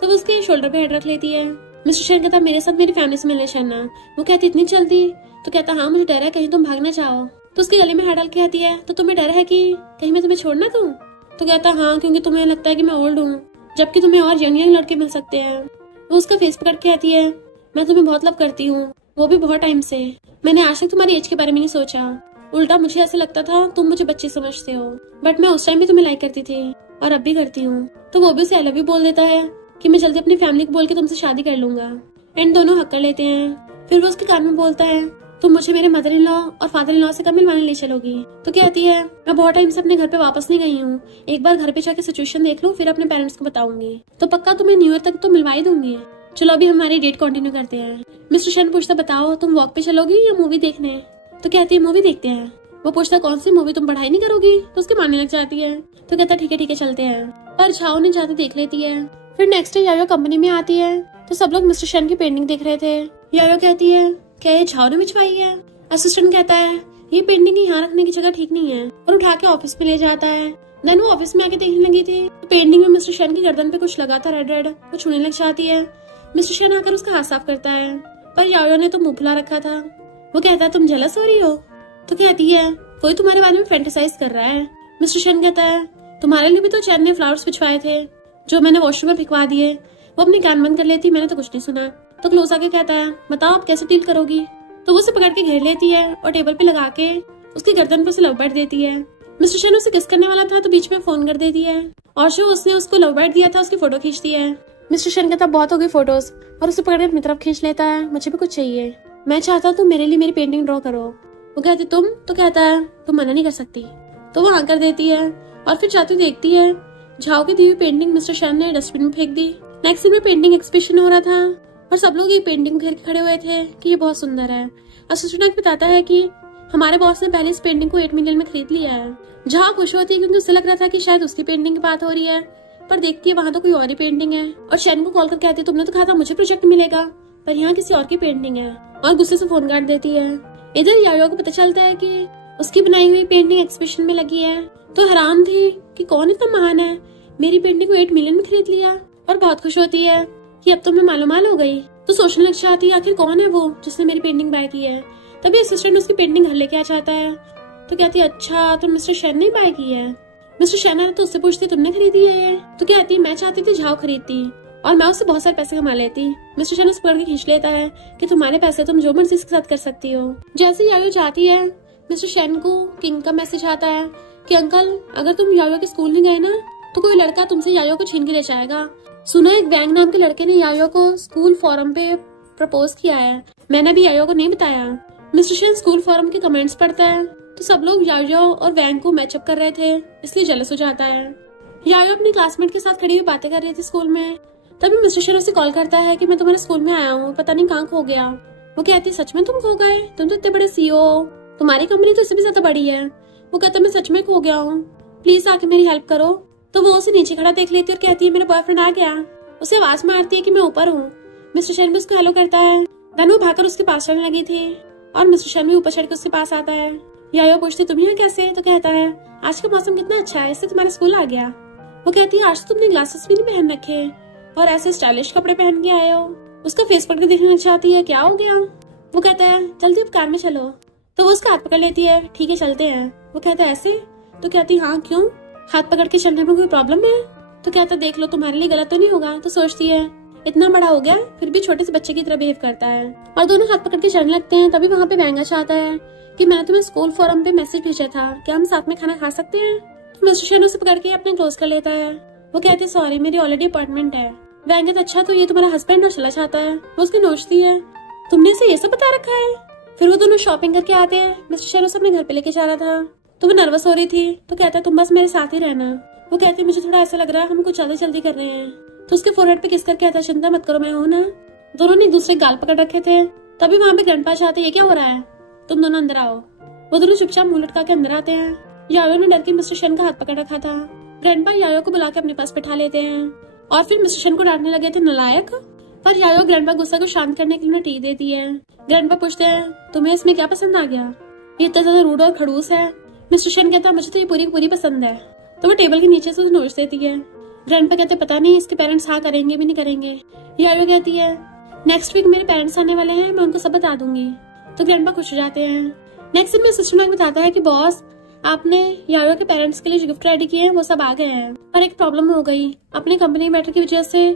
तो वो उसके शोल्डर पे हेड रख लेती है। मिस्टर शन कहता मेरे साथ मेरी फैमिली से मिलने चलना। वो कहती इतनी जल्दी? तो कहता हाँ मुझे डर है कहीं तुम भागना चाहो। तो उसके गले में हाथ डाल के कहती है तो तुम्हें डर है कि कहीं मैं तुम्हें छोड़ना दूं? तो कहता हाँ, क्योंकि तुम्हें लगता है कि मैं ओल्ड हूँ, जबकि तुम्हें और यंग यंग लड़के मिल सकते हैं। वो उसका फेस पकड़ के कहती है मैं तुम्हें बहुत लव करती हूँ, वो भी बहुत टाइम से। मैंने आज तक तुम्हारी एज के बारे में नहीं सोचा, उल्टा मुझे ऐसा लगता था तुम मुझे बच्चे समझते हो, बट मैं उस टाइम भी तुम्हें लाइक करती थी और अब भी करती हूँ। तो वो भी उसे आई लव यू बोल देता है कि मैं जल्दी अपनी फैमिली को बोल के तुमसे शादी कर लूंगा। एंड दोनों हक कर लेते हैं। फिर वो उसके कान में बोलता है तुम मुझे मेरे मदर इन लॉ और फादर इन लॉ से कब मिलवाने ले चलोगी? तो कहती है मैं बहुत टाइम से अपने घर पे वापस नहीं गई हूँ, एक बार घर पे जाके सिचुएशन देख लूं, फिर अपने पेरेंट्स को बताऊंगी। तो पक्का तुम्हें न्यू ईयर तक तो मिलवा ही दूंगी। चलो अभी हमारी डेट कंटिन्यू करते हैं। मिस्टर शन पूछता बताओ तुम वॉक पे चलोगी या मूवी देखने? तो कहती है मूवी देखते हैं। वो पूछता कौन सी मूवी, तुम पढ़ाई नहीं करोगी? तो उसके मानने लग जाती है। तो कहता ठीक है चलते हैं। पर झाओ ने जाते देख लेती है। फिर नेक्स्ट डे यायो कंपनी में आती है तो सब लोग मिस्टर शन की पेंटिंग देख रहे थे। यायो कहती है क्या ये झाओ ने बिछवाई है? असिस्टेंट कहता है ये पेंटिंग यहाँ रखने की जगह ठीक नहीं है, और उठा के ऑफिस में ले जाता है। देन वो ऑफिस में आके देखने लगी थी तो पेंटिंग में मिस्टर शन की गर्दन पे कुछ लगा था रेड रेड, वो छूने लग जाती है। मिस्टर शन आकर उसका हाथ साफ करता है, पर यायो ने तो मुंह फुला रखा था। वो कहता है तुम जेलस हो रही हो? तो कहती है कोई तुम्हारे बारे में फैंटेसाइज कर रहा है। मिस्टर शन कहता है तुम्हारे लिए भी तो चैन ने फ्लावर्स बिछवाए थे जो मैंने वॉशरूम में फेंकवा दिए। वो अपनी कान बंद कर लेती, मैंने तो कुछ नहीं सुना। तो क्लोज आके कहता है बताओ आप कैसे डील करोगी? तो वो उसे पकड़ के घेर लेती है और टेबल पे लगा के उसकी गर्दन पे उसे लव बाइट देती है। मिस्टर शन उसे किस करने वाला था तो बीच में फोन कर देती है और जो उसने उसको लव बाइट दिया था उसकी फोटो खींचती है। मिस्टर शन कहता बहुत हो गई फोटोज, और उसे पकड़ के अपनी तरफ खींच लेता है। मुझे भी कुछ चाहिए, मैं चाहता हूँ तुम मेरे लिए मेरी पेंटिंग ड्रॉ करो। वो कहती तुम? तो कहता है तुम मना नहीं कर सकती। तो वो हाँ कर देती है और फिर जाते देखती है झाओ की दी हुई पेंटिंग मिस्टर शन ने डस्टबिन में फेंक दी। नेक्स्ट सीन में पेंटिंग एग्जीबिशन हो रहा था और सब लोग ये पेंटिंग घेर के खड़े हुए थे कि ये बहुत सुंदर है। असिस्टेंट बताता है कि हमारे बॉस ने पहले इस पेंटिंग को 8 मिलियन में खरीद लिया है। झाओ खुश होती है क्योंकि उसे लग रहा था कि शायद उसकी पेंटिंग की बात हो रही है, पर देखती है वहाँ तो कोई और ही पेंटिंग है। और शैन को कॉल कर कहती है तुमने तो कहा था मुझे प्रोजेक्ट मिलेगा, पर यहाँ किसी और की पेंटिंग है, और गुस्से से फोन काट देती है। इधर यायो को पता चलता है कि उसकी बनाई हुई पेंटिंग एग्जीबिशन में लगी है, तो हैरान थी कि कौन इतना महान है, मेरी पेंटिंग को 8 मिलियन में खरीद लिया। और बहुत खुश होती है कि अब तो मैं मालूमाल हो गई। तो सोचने लग जाती है आखिर कौन है वो जिसने मेरी पेंटिंग बाय की है। तभी असिस्टेंट उसकी पेंटिंग घर लेके आ जाता है। तो कहती है अच्छा तो मिस्टर शैन ने बाय की है। मिस्टर शैन ने तो उससे पूछती तुमने खरीदी है ये? तो कहती है मैं चाहती थी झाओ खरीदती और मैं उससे बहुत सारे पैसे कमा लेती। मिस्टर शैन उस पकड़ के खींच लेता है कि तुम्हारे पैसे तुम जो मर्जी इसके साथ कर सकती हो। जैसे यायो जाती है मिस्टर शैन को किंग का मैसेज आता है कि अंकल अगर तुम यायो के स्कूल नहीं गए ना तो कोई लड़का तुमसे यायो को छीन के ले जाएगा। सुना एक वैंग नाम के लड़के ने यायो को स्कूल फोरम पे प्रपोज किया है, मैंने भी यायो को नहीं बताया। मिस्टर शैन स्कूल फोरम के कमेंट्स पढ़ता है तो सब लोग यायो और वैंग को मैचअप कर रहे थे, इसलिए जेलस हो जाता है। यायो अपनी क्लासमेट के साथ खड़ी हुई बातें कर रही थी स्कूल में। तभी मिस्टर शैन उसे कॉल करता है कि मैं तुम्हारे स्कूल में आया हूँ, पता नहीं कहाँ खो गया। वो कहती सच में तुम खो गए? तुम तो इतने बड़े CEO हो, तुम्हारी कंपनी तो इससे भी ज्यादा बड़ी है। वो कहता मैं सच में खो गया हूँ, प्लीज आके मेरी हेल्प करो। तो वो उसे नीचे खड़ा देख लेती है और कहती है मेरा बॉयफ्रेंड आ गया। उसे आवाज मारती है कि मैं ऊपर हूँ। मिस्टर शैन भी उसको हेलो करता है। देन वो भागकर उसके पास चलने लगी थी और मिस्टर शैन भी ऊपर चढ़ के उसके पास आता है। यायो पूछती तुम यहाँ कैसे? तो कहता है आज का मौसम कितना अच्छा है, इससे तुम्हारा स्कूल आ गया। वो कहती है आज तो तुमने ग्लासेस भी नहीं पहन रखे और ऐसे स्टाइलिश कपड़े पहन के आए हो। उसका फेस पकड़ के देखने लग जाती है क्या हो गया? वो कहता है जल्दी अब कार में चलो। तो वो उसका हाथ पकड़ लेती है, ठीक है चलते हैं। वो कहता है ऐसे? तो कहती हाँ क्यों, हाथ पकड़ के चलने में कोई प्रॉब्लम है? तो कहता देख लो तुम्हारे लिए गलत तो नहीं होगा। तो सोचती है इतना बड़ा हो गया फिर भी छोटे से बच्चे की तरह बिहेव करता है। और दोनों हाथ पकड़ के चलने लगते हैं। तभी वहाँ पे वेंगा चाहता है कि मैं तुम्हें स्कूल फोरम पे मैसेज भेजा था, क्या हम साथ में खाना खा सकते हैं? तो मिस्टर शेन उसे पकड़ के अपने क्लोज कर लेता है। वो कहते हैं सॉरी मेरी ऑलरेडी अपॉइंटमेंट है। वेंगा तो अच्छा तो ये तुम्हारा हस्बैंड और चला चाहता है। वो उसकी नोचती है, तुमने इसे ये सब बता रखा है? फिर वो दोनों शॉपिंग करके आते हैं। मिस्टर शेन उसे अपने घर पे लेके जा रहा था तो वो नर्वस हो रही थी। तो कहता है तुम बस मेरे साथ ही रहना। वो कहती है मुझे थोड़ा ऐसा लग रहा है हम कुछ ज्यादा जल्दी कर रहे हैं। तो उसके फोरहेड पे किस करके कहता है चिंता मत करो मैं हूं ना। दोनों ने एक दूसरे गाल पकड़ रखे थे। तभी वहाँ पे ग्रैंडपा चाहते ये क्या हो रहा है, तुम दोनों अंदर आओ। वो दोनों चुपचाप मुंह लटका के अंदर आते हैं। यायो ने डर के मिस्टर शेन का हाथ पकड़ रखा था। ग्रैंडपा यायो को बुला के अपने पास बिठा लेते हैं और फिर मिस्टर शेन को डांटने लगे थे नालायक। पर यायो ग्रैंडपा गुस्सा को शांत करने के लिए टी देती है। ग्रैंडपा पूछते हैं तुम्हें इसमें क्या पसंद आ गया, ये इतना ज्यादा रूड और खड़ूस है। मिस्टर शेन कहता है मुझे तो ये पूरी पूरी पसंद है। तो वो टेबल के नीचे से उसे नोच देती है। ग्रैंडपा कहते पता नहीं इसके पेरेंट्स हाँ करेंगे भी नहीं करेंगे। यायो कहती है नेक्स्ट वीक मेरे पेरेंट्स आने वाले हैं, मैं उनको सब बता दूंगी। तो ग्रैंडपा खुश हो जाते हैं। नेक्स्ट दिन में सिस्टर मैक बताता है कि बॉस आपने यायो के पेरेंट्स के लिए गिफ्ट रेडी किए हैं, वो सब आ गए हैं। पर एक प्रॉब्लम हो गई, अपनी कंपनी मैटर की वजह से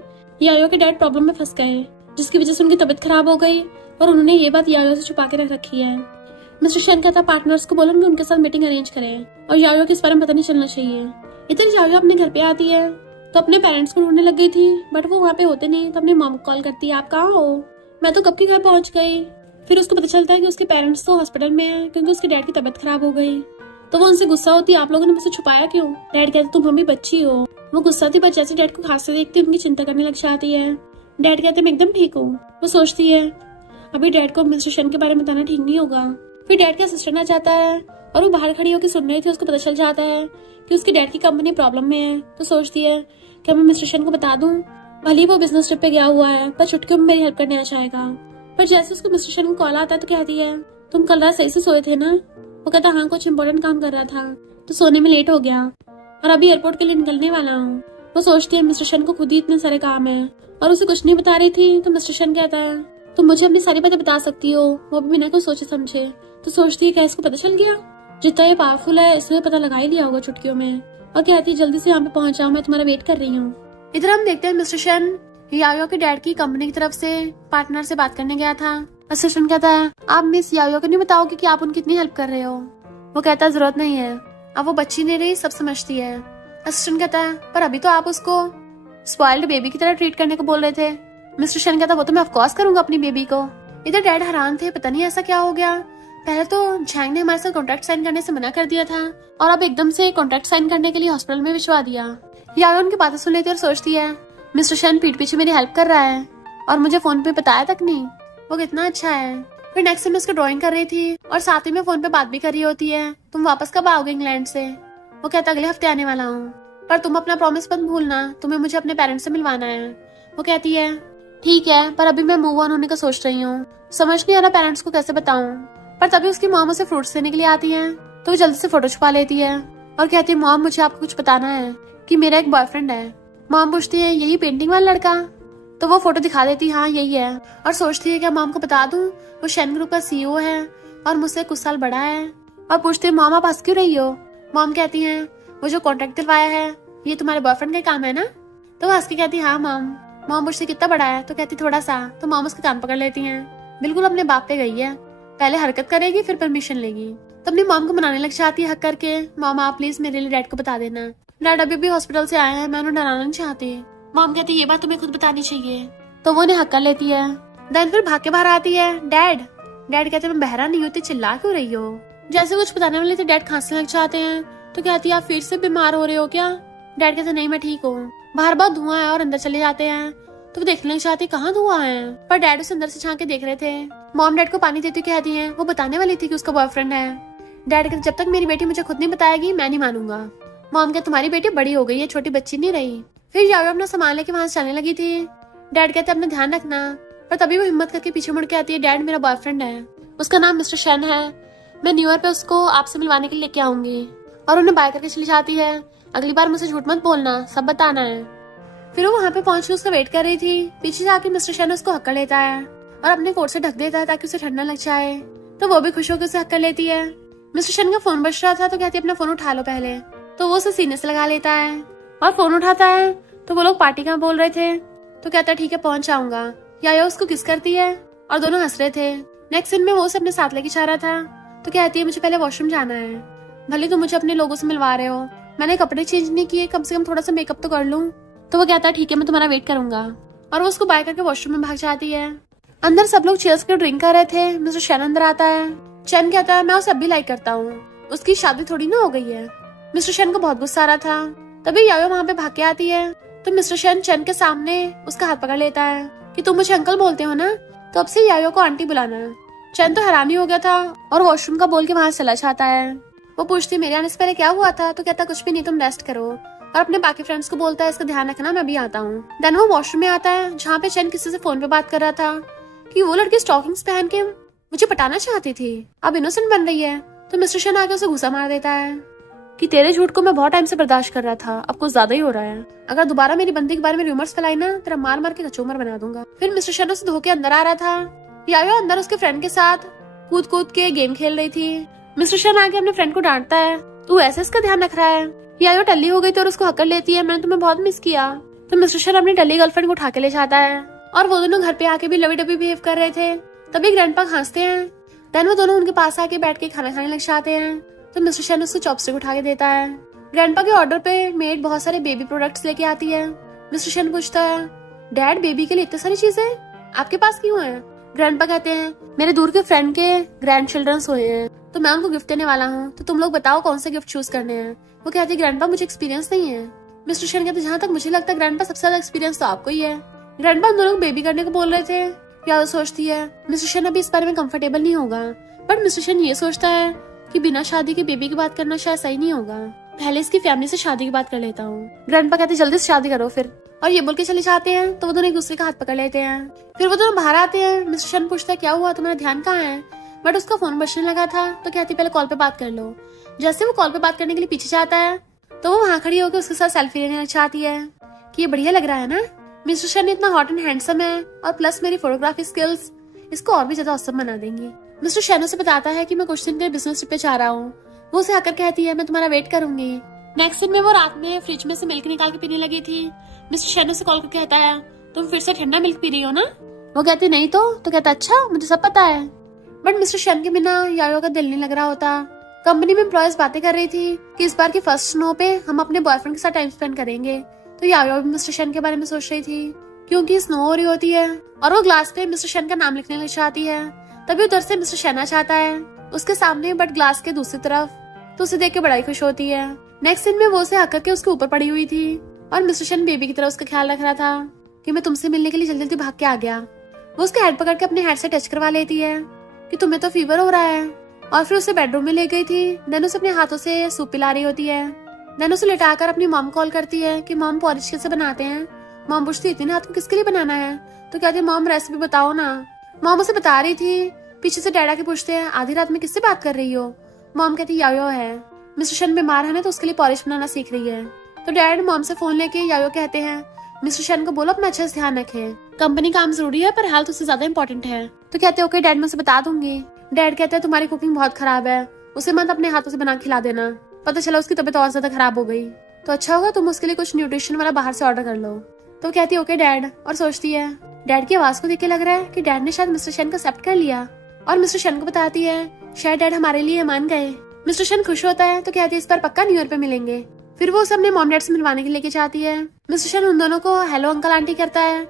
यायो के डैड प्रॉब्लम में फंस गए, जिसकी वजह से उनकी तबीयत खराब हो गई और उन्होंने ये बात यायो से छुपा के रख रखी है। मिस्टर शेन कहता पार्टनर्स को बोलेंगे उनके साथ मीटिंग अरेंज करें और यायो के इस बारे में पता नहीं चलना चाहिए। इधर यायो अपने घर पे आती है तो अपने पेरेंट्स को ढूंढने लग गई थी बट वो वहाँ पे होते नहीं। तो अपनी मॉम को कॉल करती है आप कहाँ हो? मैं तो कब के घर पहुंच गई। फिर उसको पता चलता है कि उसके पेरेंट्स तो हॉस्पिटल में हैं क्योंकि उसके डैड की तबीयत खराब हो गई। तो वो उनसे गुस्सा होती है आप लोगों ने मुझसे छुपाया क्यों? डैड कहते तुम हमें बच्ची हो। वो गुस्सा थी पर जैसे डैड को खांसते देखती उनकी चिंता करने लग जाती है। डैड कहते मैं एकदम ठीक हूँ। वो सोचती है अभी डैड को मिस्टर शेन के बारे में बताना ठीक नहीं होगा। फिर डैड का असिस्टेंट आ जाता है और वो बाहर खड़ी होकर सुन रही थी। उसको पता चल जाता है कि उसके डैड की कंपनी प्रॉब्लम में है। तो सोचती है क्या मैं मिस्टर शेन को बता दूं, भले वो बिजनेस ट्रिप पे गया हुआ है पर छुट्टियों में मेरी हेल्प करने आ जाएगा। पर जैसे उसको मिस्टर शेन को कॉल आता है तो कहती है तुम कल रात सही से सोए थे ना? वो कहता हाँ कुछ इम्पोर्टेंट काम कर रहा था तो सोने में लेट हो गया और अभी एयरपोर्ट के लिए निकलने वाला हूँ। वो सोचती है मिस्टर शेन को खुद ही इतने सारे काम है और उसे कुछ नहीं बता रही थी। तो मिस्टर शेन कहता है तुम मुझे अपनी सारी बातें बता सकती हो, वो भी बिना कुछ सोचे समझे। तो सोचती है क्या इसको पता चल गया, जितना ये पावरफुल है इसलिए पता लगा ही लिया होगा चुटकियों में। और कहती है जल्दी से यहाँ पे पहुंच जाओ, मैं तुम्हारा वेट कर रही हूँ। इधर हम देखते हैं मिस्टर शेन यायो के डैड की कंपनी की तरफ से पार्टनर से बात करने गया था। असिस्टेंट कहता है आप मिस यायो को नहीं बताओगे कि आप उनकी कितनी हेल्प कर रहे हो? वो कहता है जरूरत नहीं है, अब वो बच्ची नहीं रही सब समझती है। असिस्टेंट कहता है पर अभी तो आप उसको स्पॉइल्ड बेबी की तरह ट्रीट करने को बोल रहे थे। मिस्टर शेन कहता वो तो मैं ऑफकोर्स करूंगा अपनी बेबी को। इधर डैड हैरान थे, पता नहीं ऐसा क्या हो गया। पहले तो झैंग ने हमारे साथ कॉन्ट्रैक्ट साइन करने से मना कर दिया था और अब एकदम से कॉन्ट्रैक्ट साइन करने के लिए हॉस्पिटल में भिजवा दिया। यायो उनकी बातें सुन लेती है और सोचती है मिस्टर शेन पीठ पीछे मेरी हेल्प कर रहा है और मुझे फोन पे बताया तक नहीं, वो कितना अच्छा है। फिर नेक्स्ट टाइम उसको ड्राइंग कर रही थी और साथ ही में फोन पे बात भी कर रही होती है। तुम वापस कब आओगे इंग्लैंड से? वो कहता अगले हफ्ते आने वाला हूँ, पर तुम अपना प्रॉमिस मत भूलना, तुम्हें मुझे अपने पेरेंट्स से मिलवाना है। वो कहती है ठीक है पर अभी मैं मूव ऑन होने का सोच रही हूँ, समझ नहीं आ रहा पेरेंट्स को कैसे बताऊँ। पर तभी उसकी मॉम उसे फ्रूट्स देने के लिए आती है तो वो जल्दी से फोटो छुपा लेती है और कहती है मॉम मुझे आपको कुछ बताना है कि मेरा एक बॉयफ्रेंड है। मॉम पूछती है यही पेंटिंग वाला लड़का? तो वो फोटो दिखा देती हाँ यही है और सोचती है क्या मॉम को बता दूं वो शेन ग्रुप का सीईओ है और मुझसे कुछ साल बड़ा है। और पूछती है मॉम आप हंस क्यों रही हो? मॉम कहती है वो जो कॉन्ट्रैक्ट दिलवाया है ये तुम्हारे बॉयफ्रेंड का काम है ना? तो वो हंस के कहती है हाँ मॉम। मॉम पूछती कितना बड़ा है? तो कहती थोड़ा सा। तो मॉम उसके कान पकड़ लेती है, बिल्कुल अपने बाप पे गई है, पहले हरकत करेगी फिर परमिशन लेगी। तो अपनी मॉम को मनाने लग जाती है हक करके मॉम आप प्लीज मेरे लिए डैड को बता देना, डैड अभी भी हॉस्पिटल से आए हैं, मैं उन्हें डराना नहीं चाहती। मॉम कहती ये बात तुम्हें खुद बतानी चाहिए। तो वो उन्हें हक कर लेती है। देन फिर भाग के बाहर आती है डैड। डैड कहते मैं बहरा नहीं होती, चिल्ला क्यों रही हो? जैसे कुछ बताने वाले थे डैड खांसने लग जाते हैं। तो कहती है आप फिर से बीमार हो रहे हो क्या? डैड कहते नहीं मैं ठीक हूँ। बाहर बहुत धुआं है और अंदर चले जाते हैं तो वो देखने लग जाती कहाँ धुआं है, पर डैड उसे अंदर से झांक के देख रहे थे। मॉम डैड को पानी देती कहती है वो बताने वाली थी कि उसका बॉयफ्रेंड है। डैड कहते जब तक मेरी बेटी मुझे खुद नहीं बताएगी मैं नहीं मानूंगा। मॉम कहते तुम्हारी बेटी बड़ी हो गई है, छोटी बच्ची नहीं रही। फिर यायो अपना सामान लेके वहां से चलने लगी थी। डैड कहते अपना ध्यान रखना, पर तभी वो हिम्मत करके पीछे मुड़ के आती है डैड मेरा बॉयफ्रेंड है, उसका नाम मिस्टर शेन है, मैं न्यू ईयर पे उसको आपसे मिलवाने के लिए लेके आऊंगी। और उन्हें बाय करके चली जाती है, अगली बार मुझे झूठ मत बोलना, सब बताना है। फिर वो वहाँ पे पहुंच के उसका वेट कर रही थी। पीछे से आके मिस्टर शेन उसको हक्का लेता है और अपने कोट से ढक देता है ताकि उसे ठंडा लग जाए। तो वो भी खुश होकर उसे हक्का लेती है। मिस्टर शेन का फोन बज रहा था तो कहती है अपना फोन उठा लो पहले। तो वो उसे सीने से लगा लेता है और फोन उठाता है तो वो लोग पार्टी का बोल रहे थे। तो कहता है ठीक है पहुंच जाऊंगा। यायो उसको किस करती है और दोनों हंस रहे थे। नेक्स्ट सीन में वो उसे अपने साथ लेके जा रहा था। तो कहती है मुझे पहले वॉशरूम जाना है। भले तुम मुझे अपने लोगों से मिलवा रहे हो, मैंने कपड़े चेंज नहीं किए, कम से कम थोड़ा सा मेकअप तो कर लूं। तो वो कहता है ठीक है मैं तुम्हारा वेट करूंगा और वो उसको बाय करके वॉशरूम में भाग जाती है। अंदर सब लोग चेयर्स के ड्रिंक कर रहे थे। मिस्टर शेन अंदर आता है। चैन कहता है मैं उसे अब भी लाइक करता हूँ, उसकी शादी थोड़ी ना हो गई है। मिस्टर शेन को बहुत गुस्सा आ रहा था। तभी यायो वहाँ पे भाग के आती है। तो मिस्टर शेन चैन के सामने उसका हाथ पकड़ लेता है कि तुम मुझे अंकल बोलते हो ना, तो अब से यायो को आंटी बुलाना। चैन तो हैरानी हो गया था और वॉशरूम का बोल के वहाँ चला जाता है। वो पूछती मेरे आने से पहले क्या हुआ था, तो कहता कुछ भी नहीं, तुम रेस्ट करो और अपने बाकी फ्रेंड्स को बोलता है इसका ध्यान रखना, मैं भी आता हूँ। देन वो वॉशरूम में आता है जहाँ पे चैन किसी से फोन पे बात कर रहा था कि वो लड़की स्टॉकिंग्स पहन के मुझे पटाना चाहती थी, अब इनोसेंट बन रही है। तो मिस्टर शेन आके उसे घुसा मार देता है कि तेरे झूठ को मैं बहुत टाइम से बर्दाश्त कर रहा था, अब कुछ ज्यादा ही हो रहा है। अगर दोबारा मेरी बंदी के बारे में रूमर्स फैलाई ना, तेरा मार मार के कचूमर बना दूंगा। फिर मिस्टर शेन उसे धो के अंदर आ रहा था। यायो अंदर उसके फ्रेंड के साथ कूद कूद के गेम खेल रही थी। मिस्टर शेन आके अपने फ्रेंड को डांटता है तू ऐसे इसका ध्यान रख रहा है। यायो टल्ली हो गई थी और उसको हकड़ लेती है, मैंने तुम्हें बहुत मिस किया। तो मिस्टर शेन अपनी टल्ली गर्लफ्रेंड को उठा के ले जाता है और वो दोनों घर पे आके भी लवी डबी बिहेव कर रहे थे। तभी ग्रैंडपा हंसते हैं। देन वो दोनों उनके पास आके बैठ के खाना खाने लग जाते हैं। तो मिस्टर शेन उसको चॉपस्टिक उठा के देता है। ग्रैंडपा के ऑर्डर पे मेड बहुत सारे बेबी प्रोडक्ट्स लेके आती है। मिस्टर शेन पूछता है डैड बेबी के लिए इतनी सारी चीजें आपके पास क्यों है। ग्रैंडपा कहते हैं मेरे दूर के फ्रेंड के ग्रैंड चिल्ड्रंस हुए हैं, तो मैं उनको गिफ्ट देने वाला हूँ, तो तुम लोग बताओ कौन से गिफ्ट चूज करने हैं। वो कहती है ग्रैंडपा मुझे एक्सपीरियंस नहीं है। मिस्टर शेन कहते जहाँ तक मुझे लगता है ग्रैंडपा सबसे ज्यादा एक्सपीरियंस तो आपको ही है। ग्रैंडपा हम दोनों को बेबी करने को बोल रहे थे। यादव सोचती है मिस्टर शेन अभी इस बारे में कंफर्टेबल नहीं होगा, बट मिस्टर शेन ये सोचता है कि बिना शादी के बेबी की बात करना शायद सही नहीं होगा, पहले इसकी फैमिली से शादी की बात कर लेता हूँ। ग्रैंडपा कहते जल्दी से शादी करो फिर, और ये बोल के चले जाते हैं। तो वो दोनों एक दूसरे का हाथ पकड़ लेते हैं। फिर वो दोनों बाहर आते हैं। मिस्टर शेन पूछता है क्या हुआ, तुम्हारा ध्यान कहाँ है, बट उसका फोन बजने लगा था। तो कहती पहले कॉल पे बात कर लो। जैसे वो कॉल पे बात करने के लिए पीछे जाता है तो वो वहाँ खड़ी होकर उसके साथ सेल्फी लेने चाहती है कि ये बढ़िया लग रहा है ना, मिस्टर शेन इतना हॉट एंड हैंडसम है और प्लस मेरी फोटोग्राफी स्किल्स इसको और भी ज्यादा औसम बना देंगी। मिस्टर शेन उसे बताता है कि मैं कुछ दिन के लिए बिजनेस ट्रिप पे जा रहा हूँ। वो उसे आकर कहती है मैं तुम्हारा वेट करूंगी। नेक्स्ट दिन में वो रात में फ्रिज में से मिल्क निकाल के पीने लगी थी। मिस्टर शेन उसे कॉल करके कहता है तुम फिर से ठंडा मिल्क पी रही हो ना। वो कहती नहीं तो कहता अच्छा मुझे सब पता है। बट मिस्टर शेन के बिना यायो का दिल नहीं लग रहा होता। कंपनी में एम्प्लॉयज बातें कर रही थी कि इस बार की फर्स्ट स्नो पे हम अपने बॉयफ्रेंड के साथ टाइम स्पेंड करेंगे। तो यायो भी मिस्टर शेन के बारे में सोच रही थी क्योंकि स्नो हो रही होती है और वो ग्लास पे मिस्टर शेन का नाम लिखने लग जाती है। तभी उधर से मिस्टर शेन आ जाता है उसके सामने, बट ग्लास के दूसरी तरफ। तो उसे देख के बड़ा ही खुश होती है। नेक्स्ट दिन में वो उसे हक करके उसके ऊपर पड़ी हुई थी और मिस्टर शेन बेबी की तरह उसका ख्याल रख रहा था कि मैं तुमसे मिलने के लिए जल्दी जल्दी भाग के आ गया। वो उसके हेड पकड़ के अपने हेड से टच करवा लेती है कि तुम्हें तो फीवर हो रहा है, और फिर उसे बेडरूम में ले गई थी। देन उसे अपने हाथों से सूप पिला रही होती है। देन उसे लिटाकर अपनी मॉम कॉल करती है कि मॉम पॉरिज कैसे बनाते हैं। मॉम पूछती इतने रात को किसके लिए बनाना है। तो कहती मॉम रेसिपी बताओ ना। मॉम उसे बता रही थी। पीछे से डैडा के पूछते हैं आधी रात में किससे बात कर रही हो। मॉम कहती यायो है, मिस्टर शेन बीमार है ना तो उसके लिए पॉरिज बनाना सीख रही है। तो डैड मॉम से फोन लेके यायो कहते हैं मिस्टर शेन को बोलो अपना अच्छे से ध्यान रखे, कंपनी काम जरूरी है पर हेल्थ उससे ज्यादा इम्पोर्टेंट है। तो कहते ओके डैड मैं उसे बता दूंगी। डैड कहते हैं तुम्हारी कुकिंग बहुत खराब है, उसे मत अपने हाथों से बना खिला देना। पता चला उसकी तबीयत और ज्यादा खराब हो गई, तो अच्छा होगा तुम उसके लिए कुछ न्यूट्रिशन वाला बाहर से ऑर्डर कर लो। तो कहती है ओके डैड, और सोचती है डैड की आवाज को देख के लग रहा है कि डैड ने शायद मिस्टर शेन को एक्सेप्ट कर लिया। और मिस्टर शेन को बताती है शायद डैड हमारे लिए मान गए। मिस्टर शेन खुश होता है तो कहती है इस बार पक्का न्यू ईयर पे मिलेंगे। फिर वो उसे अपने मॉम डैड से मिलवाने के लिए लेके जाती है। मिस्टर शेन उन दोनों को हेलो अंकल आंटी करता है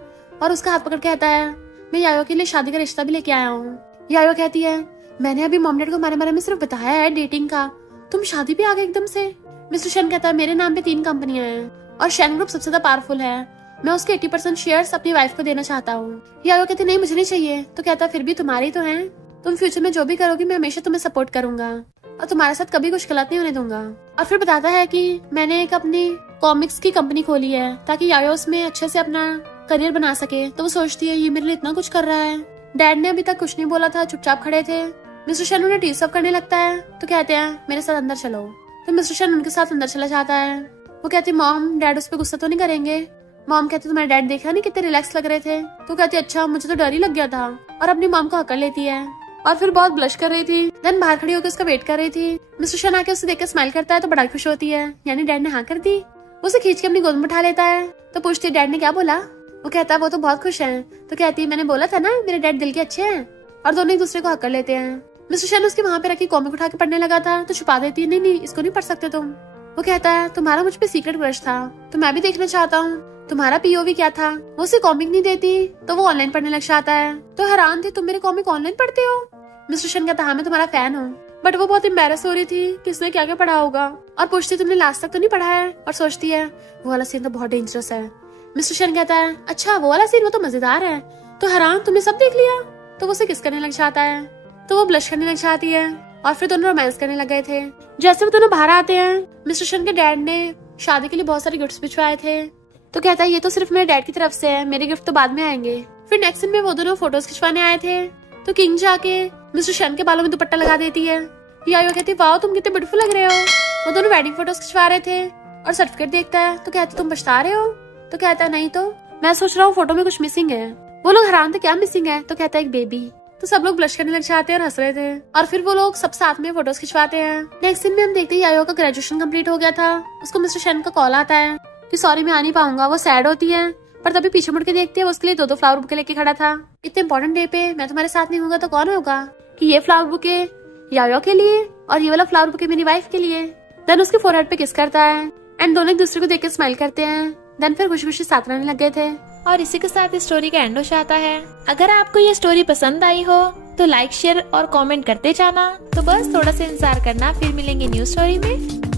और उसका हाथ पकड़ कहता है मैं यायो के लिए शादी का रिश्ता भी लेके आया हूँ। यायो कहती है मैंने अभी मॉम डैड को हमारे बारे में सिर्फ बताया है डेटिंग का, तुम शादी पे आ गए एकदम से। मिस्टर शेन कहता है मेरे नाम पे 3 कंपनियां हैं और शेन ग्रुप सबसे ज्यादा पावरफुल है, मैं उसके 80% शेयर्स अपनी वाइफ को देना चाहता हूँ। यायो कहती नहीं मुझे नहीं चाहिए। तो कहता फिर भी तुम्हारी तो है, तुम फ्यूचर में जो भी करोगी मैं हमेशा तुम्हें सपोर्ट करूंगा और तुम्हारे साथ कभी कुछ गलत नहीं होने दूंगा। और फिर बताता है कि मैंने एक अपनी कॉमिक्स की कंपनी खोली है ताकि यायो उसमें अच्छे से अपना करियर बना सके। तो वो सोचती है ये मेरे लिए इतना कुछ कर रहा है। डैड ने अभी तक कुछ नहीं बोला था, चुपचाप खड़े थे। मिस्टर शेन उन्हें टी सर्व करने लगता है तो कहते हैं मेरे साथ अंदर चलो। तो मिस्टर शेन उनके साथ अंदर चला जाता है। वो कहती मॉम डैड उस पर गुस्सा तो नहीं करेंगे। मॉम कहती तुम्हारे डैड देखा नहीं कितने रिलैक्स लग रहे थे। तो कहती अच्छा मुझे तो डर ही लग गया था, और अपनी मॉम को हकड़ लेती है और फिर बहुत ब्लश कर रही थी। देन बाहर खड़ी होकर उसका वेट कर रही थी। मिस्टर शेन आके उसे देखकर स्माइल करता है तो बड़ा खुश होती है, यानी डैड ने हाँ कर दी। उसे खींच के अपनी गोद में उठा लेता है। तो पूछती है डैड ने क्या बोला। वो कहता है वो तो बहुत खुश है। तो कहती है मैंने बोला था ना मेरे डैड दिल के अच्छे हैं। और दोनों एक दूसरे को हक कर लेते हैं। मिस्टर शन उसके वहाँ पे रखी कॉमिक उठा के पढ़ने लगा था तो छुपा देती है, नहीं नहीं इसको नहीं पढ़ सकते तुम। वो कहता है तुम्हारा मुझ पे सीक्रेट क्रश था तो मैं भी देखना चाहता हूँ तुम्हारा पीओवी क्या था। वो उसे कॉमिक नहीं देती तो वो ऑनलाइन पढ़ने लग जाता है। तो हैरान थे तुम मेरे कॉमिक ऑनलाइन पढ़ते हो। मिस्टर शन कहता हाँ मैं तुम्हारा फैन हूँ। बट वो बहुत एम्बैरस हो रही थी किसने क्या क्या पढ़ा होगा और पूछती तुमने लास्ट तक तो नहीं पढ़ा है। और सोचती है वो वाला सीन तो बहुत डेंजरस है। मिस्टर शन कहता है अच्छा वो वाला सीन वो तो मजेदार है। तो हैरान तुमने सब देख लिया। तो वो उसे किस करने लग जाता है तो वो ब्लश करने लग जाती है और फिर दोनों रोमांस करने लग गए थे। जैसे वो दोनों बाहर आते हैं मिस्टर शन के डैड ने शादी के लिए बहुत सारे गिफ्ट्स भिजवाए थे। तो कहता है ये तो सिर्फ मेरे डैड की तरफ से है, मेरे गिफ्ट तो बाद में आएंगे। फिर नेक्स्ट सीन में वो दोनों फोटोज खिंचवाने आए थे तो किंग जाके मिस्टर शन के बालों में दुपट्टा लगा देती है। यायो कहती वाओ तुम कितने ब्यूटीफुल लग रहे हो। वो दोनों वेडिंग फोटोज खिंचवा रहे थे और सर्टिफिकेट देखता है तो कहता तुम पछता रहे हो। तो कहता है नहीं तो मैं सोच रहा हूँ फोटो में कुछ मिसिंग है। वो लोग हैरान थे क्या मिसिंग है। तो कहता है एक बेबी। तो सब लोग ब्लश करने लग जाते हैं और हंस रहे थे और फिर वो लोग सब साथ में फोटोज खिंचवाते हैं। नेक्स्ट सीन में हम देखते हैं यायो का ग्रेजुएशन कंप्लीट हो गया था। उसको मिस्टर शन का कॉल आता है कि सॉरी मैं आ नहीं पाऊंगा। वो सैड होती है पर तभी पीछे मुड़ के देखते हैं उसके लिए दो फ्लावर बुके लेके खड़ा था। इतने इंपॉर्टेंट डे पे मैं तुम्हारे साथ नहीं होगा तो कौन होगा कि ये फ्लावर बुके यायो के लिए और ये वाला फ्लावर बुके मेरी वाइफ के लिए। देन उसके फोरहेड पे किस करता है एंड दोनों एक दूसरे को देख के स्माइल करते हैं। देन फिर खुशी खुशी साथ रहने लग गए थे। और इसी के साथ इस स्टोरी का एंड हो जाता है। अगर आपको ये स्टोरी पसंद आई हो तो लाइक शेयर और कमेंट करते जाना। तो बस थोड़ा सा इंतजार करना फिर मिलेंगे न्यू स्टोरी में।